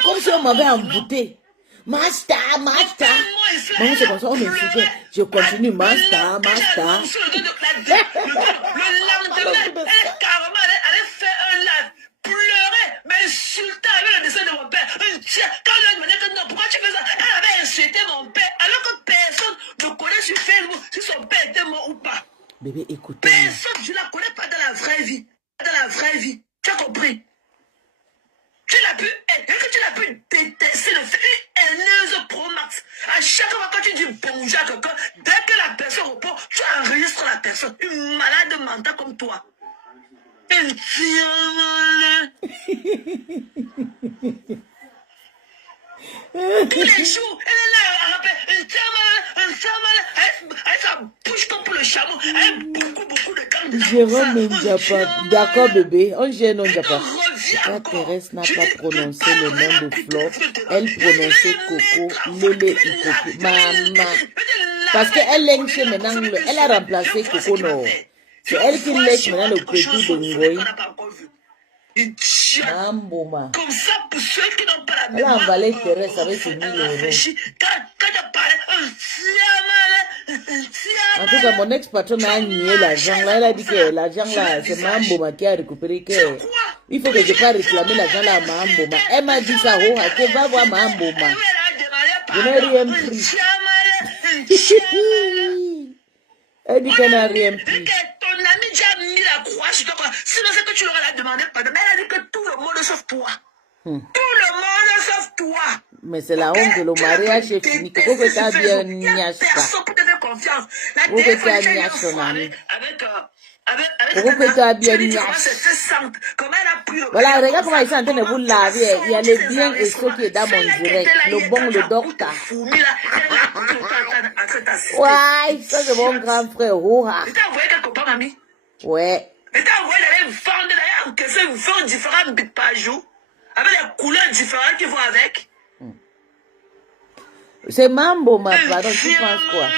comme si on m'avait embouté. Machta. Maman, c'est comme ça, on m'insultait. Je continue, Machta. Le lendemain, elle carrément allait faire un live, pleurer, m'insulter avec le dessin de mon père. Quand je lui ai demandé que non, pourquoi tu fais ça? Elle avait insulté mon père, alors que personne ne connaît sur Facebook si son père était mort ou pas. Bébé, écoute. Personne, je ne la connais pas dans la vraie vie. Tu as compris? Tu l'as pu détester le fait une haineuse pro max. À chaque fois que tu dis bonjour à quelqu'un, dès que la personne répond, tu enregistres la personne. Une malade mentale comme toi. Une tous les jours, elle est là, elle rappelle, avec sa bouche comme pour le chameau, avec beaucoup de canne Jérôme Ndjapa. D'accord, bébé. On gère Ndjapa. Quand Thérèse n'a pas prononcé le nom de Flo, elle prononçait Coco, Lélé, Hypocrite. Maman. Parce qu'elle lèche maintenant, elle a remplacé Coco, non. C'est elle qui lèche maintenant le petit de Ngoï. Mamboma. Comme ça, pour ceux qui n'ont pas la Elle a mémoire, emballé Thérèse avec ses 1000 euros. quand tu parlais, En tout cas, mon ex-patron a nié l'argent là. Elle a dit que l'argent là, c'est Mamboma qui a récupéré. Il faut que je pas réclamer l'argent là à Mamboma. Elle m'a dit ça, oh, tu vas voir Mamboma. Je n'ai rien pris. Elle dit qu'elle n'a rien pris. Ton ami déjà a mis la croix sur toi. Sinon, c'est que tu leur as demandé pardon. Mais elle a dit que tout le monde sauf toi. Tout le monde sauf toi. Mais c'est la honte de le mariage est fini. Pourquoi que tu as bien niache ça? Personne pour te faire confiance. La Pourquoi que tu as dernière niache son ami? Pourquoi que tu as bien niache? Voilà, regarde comment ils sont en train de vous laver. Il y a le bien et ce qui est dans mon direct. Le bon, le docteur. Ouais, ça c'est mon grand frère. Ouha. Tu t'as envoyé quelque part, mamie? Ouais. Tu t'as envoyé d'aller vendre, d'aller encaisser, vendre différents bits par jour, avec les couleurs différentes qui vont avec. C'est Mambo, ma pardon, tu penses quoi?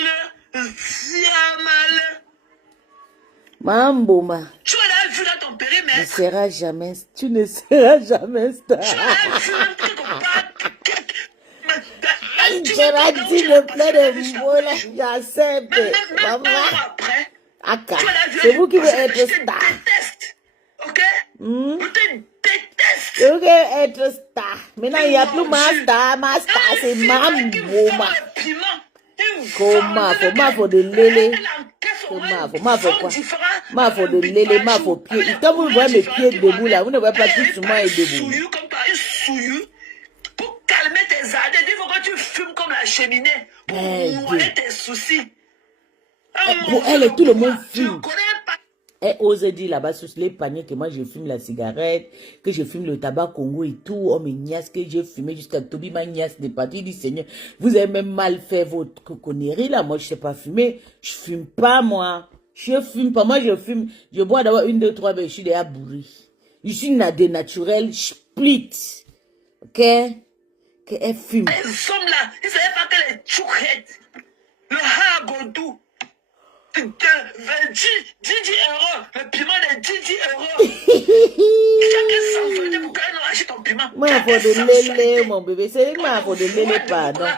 Mambo, ma. Tu l'as vu dans ton périmètre. Tu ne seras jamais star. Tu m'as dit le plein de mots là, j'accepte. Maman. Aka, c'est vous qui voulez être star. Ok? Je te déteste. Je veux être star. Maintenant, il n'y a plus ma star. Ma star, c'est Mambo, ma. Comment? Faut de lélé. Comment? Faut quoi? Faut de lélé, faut pied. Quand vous voyez mes pieds debout là, vous ne voyez pas tout sur moi et debout. Pour calmer tes ardeurs, il faut que tu fumes comme la cheminée. Pour noyer tes soucis. Pour elle, tout le monde fume. Elle ose dire là-bas sur les paniers que moi je fume la cigarette, que je fume le tabac Congo et tout. Oh, mais niasse que j'ai fumé jusqu'à Toby ma niasse des parties. Il dit Seigneur, vous avez même mal fait votre connerie là. Moi je sais pas fumer. Je fume pas moi. Je fume pas. Moi je fume. Je bois d'abord 1, 2, 3, ben je suis déjà bourré. Je suis naturel, split. Ok? Qu'elle fume. Les hommes là, ils ne savaient pas que les chouchettes, le hagodou, 10 euros, le piment de 10 euros. Chacun s'envolait pour qu'elle n'ait acheté ton piment. Moi, faut de lélé, mon bébé. C'est moi, faut de lélé, pardon.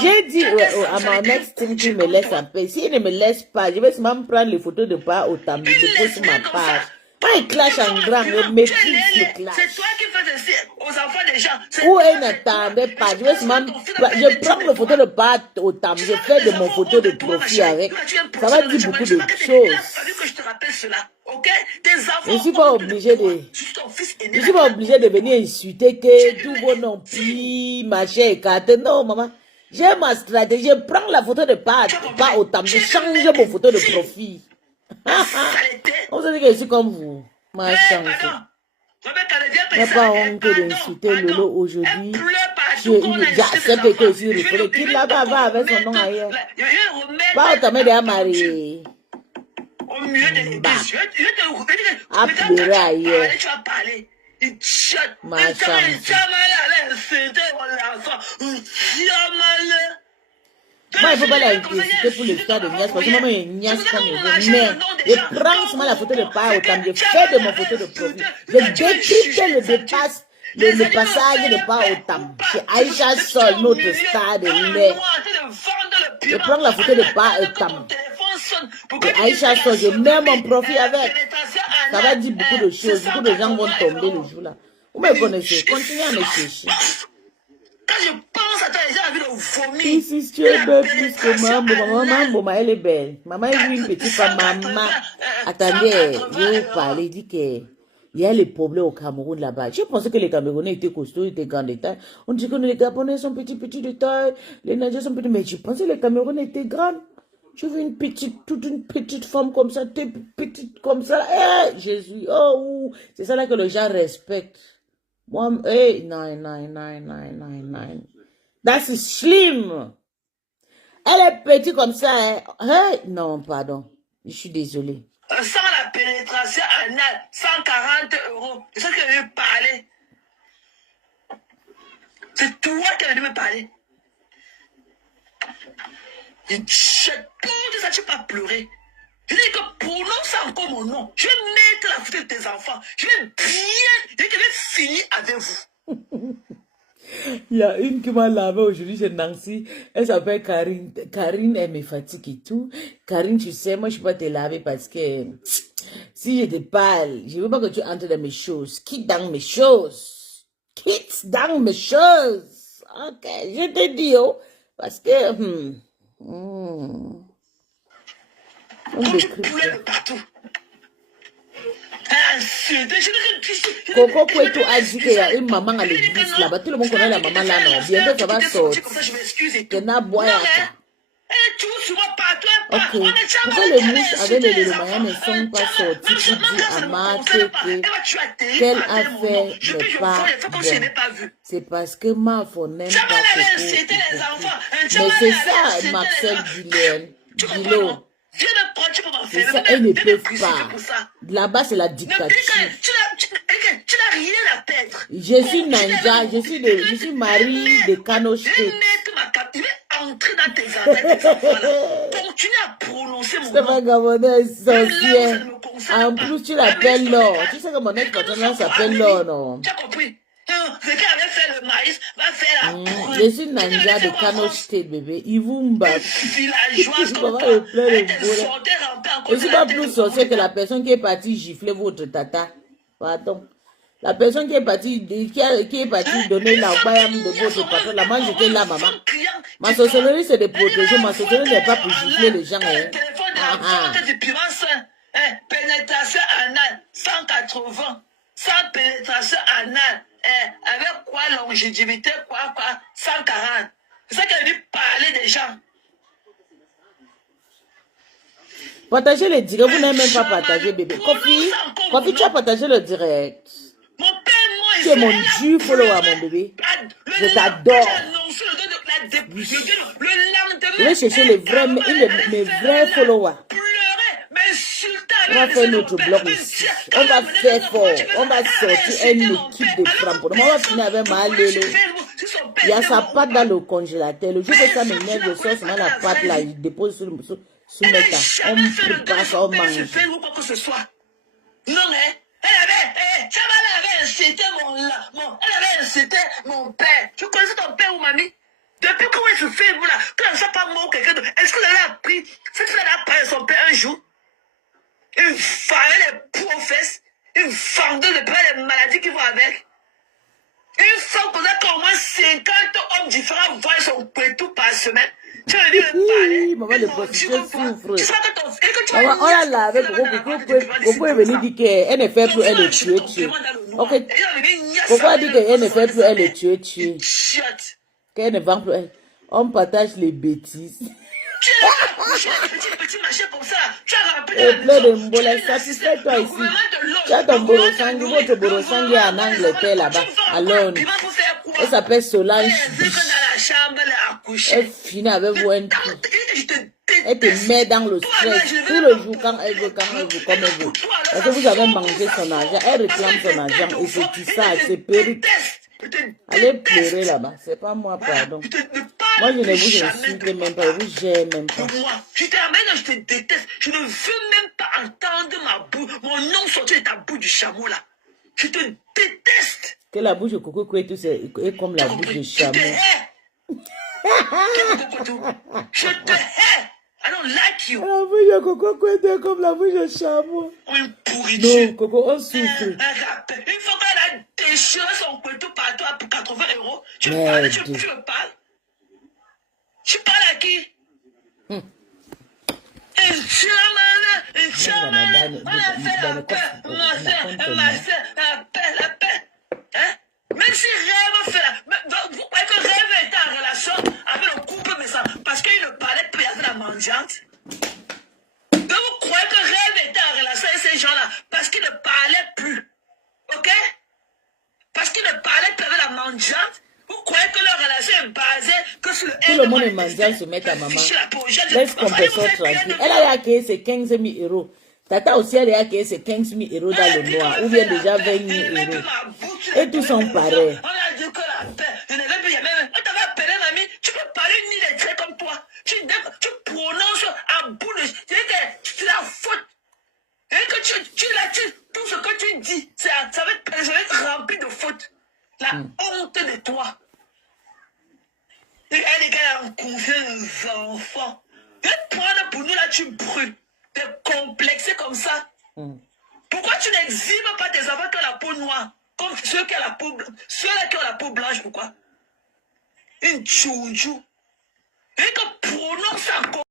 J'ai dit à mon ex-team qu'il me laisse en paix. S'il ne me laisse pas, je vais même prendre les photos de pas au tamis, de poser sur ma page. Pas il clash en grand, mais méprise le clash. C'est toi qui fais ceci aux enfants des gens. Où elle n'attendait pas. Je prends le photo de pas au tam. Je fais de mon photo de profil avec. Ça va dire beaucoup de choses. Je ne suis pas obligé de venir insulter que tout vos non plus, machin écarté. Non, maman. J'ai ma stratégie. Je prends la photo de pas au tam. Je change mon photo de profil. On se dit que je suis comme vous. Ma chance. Il n'y a pas honte d'insulter Lolo aujourd'hui. J'accepte que je suis refoulé. Qui là-bas va avec son nom ailleurs? Pas autant déjà marié. À pleurer ailleurs. Ma chance. Moi, il ne faut pas l'inquiéter pour l'histoire de Nias, parce que maman est Nias comme je mais je prends seulement la photo de pas autant, je fais de mon photo de profil. Je décrypte le passage de pas autant. C'est Aïcha Sol, notre star de l'air. Je prends la photo de pas autant. Et Aïcha Sol, je mets mon profil avec. Ça va dire beaucoup de choses, beaucoup de gens vont tomber le jour là. Vous me connaissez, continuez à me chercher. Quand je pense à toi, j'ai envie de vomir. Si tu es belle plus que maman, maman, elle est belle. Maman est une petite femme, maman. Attendez, je vais vous parler, il dit que il y a les problèmes au Cameroun là-bas. Je pensais que les Camerounais étaient costauds, étaient grands de taille. On dit que les Gabonais sont petits de taille, les Nigériens sont petits, mais je pensais que les Camerounais étaient grands. Je veux toute une petite femme comme ça, petite comme ça. Hey, Jésus, oh, c'est ça là que les gens respectent. Moi, hey, non. That's slim. Elle est petite comme ça, hein. Hey, non, pardon. Je suis désolée. sans la pénétration anale, 140 €. C'est ça qu'elle veut parler. C'est toi qui as dû me parler. Je tout ça, tu vas pas pleurer. Je dis que prononce encore mon nom. Je vais mettre la photo de tes enfants. Je vais finir avec vous. Il y a une qui m'a lavé aujourd'hui chez Nancy. Elle s'appelle Karine. Karine, elle me fatigue et tout. Karine, tu sais, moi, je ne peux pas te laver parce que si je te parle, je ne veux pas que tu entres dans mes choses. Quitte dans mes choses. Quitte dans mes choses. Ok, je te dis, oh, parce que... Quand tu pleures partout. Coco Kweto a dit qu'il y a une maman à l'église là-bas. Tout le monde connaît la maman là, non? Bientôt ça va sortir. Que n'a boya. Ok. Pourquoi les mouches avec les Lelomaya ne sont pas sortis pour dire à Marthe qu'elle a fait le pas bon? C'est parce que Marfo n'aime pas Coco. Mais c'est ça, Marcel Guillot. C'est ça, elles ne peuvent pas. Là-bas, c'est la dictature. Tu n'as rien à perdre. Je suis Nanja, je suis Marie de Kano State. Il est entré dans tes enfants. Continue à prononcer mon nom. C'est pas Gabonais, sorcière. En plus, tu l'appelles Laure. Tu sais que mon ex-patronat s'appelle Laure, non? Tu as compris? Quelqu'un avait fait le maïs, va faire la je suis Nanja de Kano State, bébé. Ivumba. Je suis pas plus sorcière que la personne qui est partie gifler votre tata. Pardon. La personne qui est partie donner la bayam de votre patron. La main, j'étais là, maman. Ma sorcellerie, c'est de protéger. Ma sorcellerie n'est pas pour gifler les gens. Pénétration anale, 180. Sans pénétration anale. Avec quoi longévité, quoi, 140. C'est ça qu'elle dit parler des gens. Partagez le direct, vous n'avez même pas partagé, bébé. Kofi, tu as partagé le direct. Mon père, moi, tu es mon Dieu follower, mon bébé. Je t'adore. Je vais chercher mes vrais followers. On va faire notre blog ici. On va faire fort. On va sortir une équipe de frappes. On va finir avec ma lélé. Il y a sa pâte dans le congélateur. Le jour que ça m'énerve, je sors seulement la pâte là. Il dépose sur mes tas. On prépare ça, on mange. Non, mais elle avait incité mon père. Tu connaissais ton père ou mamie? Depuis comment il se fait, vous là? Quand elle ne sait pas moi ou quelqu'un d'autre, est-ce que elle a appris? Cette fille a appris son père un jour? Une femme, les professes, une femme de les maladies qui vont avec. Une femme qu'on a au moins 50 hommes différents voient son pétou par semaine. Tu veux dire parler? Maman, le prostitué souffre. Maman, on l'a lavé pour Coco est venu dire qu'elle ne fait plus, elle est tuée. Ok. Pourquoi elle dit qu'elle ne fait plus, elle est tuée? Qu'elle ne vend plus, on partage les bêtises. Et plein de mbola, satisfais-toi ici. Tu as ton borosangi, votre borosangi en Angleterre là-bas, à Londres. Elle s'appelle Solange. Elle finit avec vous un coup. Elle te met dans le stress tout le jour quand elle veut, comme elle veut. Parce que vous avez mangé son argent, elle réclame son argent et c'est tout ça, c'est perruque. Allez pleurer là-bas, c'est pas moi, pardon. Moi, je ne vous insulte même pas, je vous gère même pas. Je t'amène, je te déteste. Je ne veux même pas entendre mon nom sortir de ta bouche du chameau là. Je te déteste. Que la bouche de Coco Kweto est comme la bouche de chameau. Je te hais. I don't like you. La bouche de Coco Kweto est comme la bouche de chameau. Non, Coco, on souffre. Une fois qu'elle a déchiré son couteau par toi pour 80 €, tu parles, tu me parles. Tu parles à qui? La paix. Même si Rêve fait vous croyez que Rêve était en relation avec le couple, mais ça, parce qu'il ne parlait plus avec la mendiante? Vous croyez que Rêve était en relation avec ces gens-là parce qu'il ne parlait plus? Ok? Parce qu'il ne parlait plus avec la mendiante? Vous croyez que leur relation est basée que sur le... Tout le monde est mendiant se met à maman. Laisse qu'on peut sortir tranquille. Elle a créé ses 15 000 €. Tata aussi, elle a que c'est 15 000 € dans le mois, ou bien déjà 20 000 €. Et tous sont pareils. On a dit que la paix, je ne vais plus y même. On t'avait appelé, mamie, tu peux parler ni les traits comme toi. Tu prononces à bout de... C'est la faute. Et que tout ce que tu dis, ça va être rempli de fautes. La honte de toi. Et les gars ont confiance aux enfants. Et prendre pour nous là, tu brûles. T'es complexé comme ça. Pourquoi tu n'exhibes pas tes enfants qui ont la peau noire? Comme ceux qui ont la peau blanche. Ceux-là qui ont la peau blanche, pourquoi? Une tchoujou. Et que prononce encore.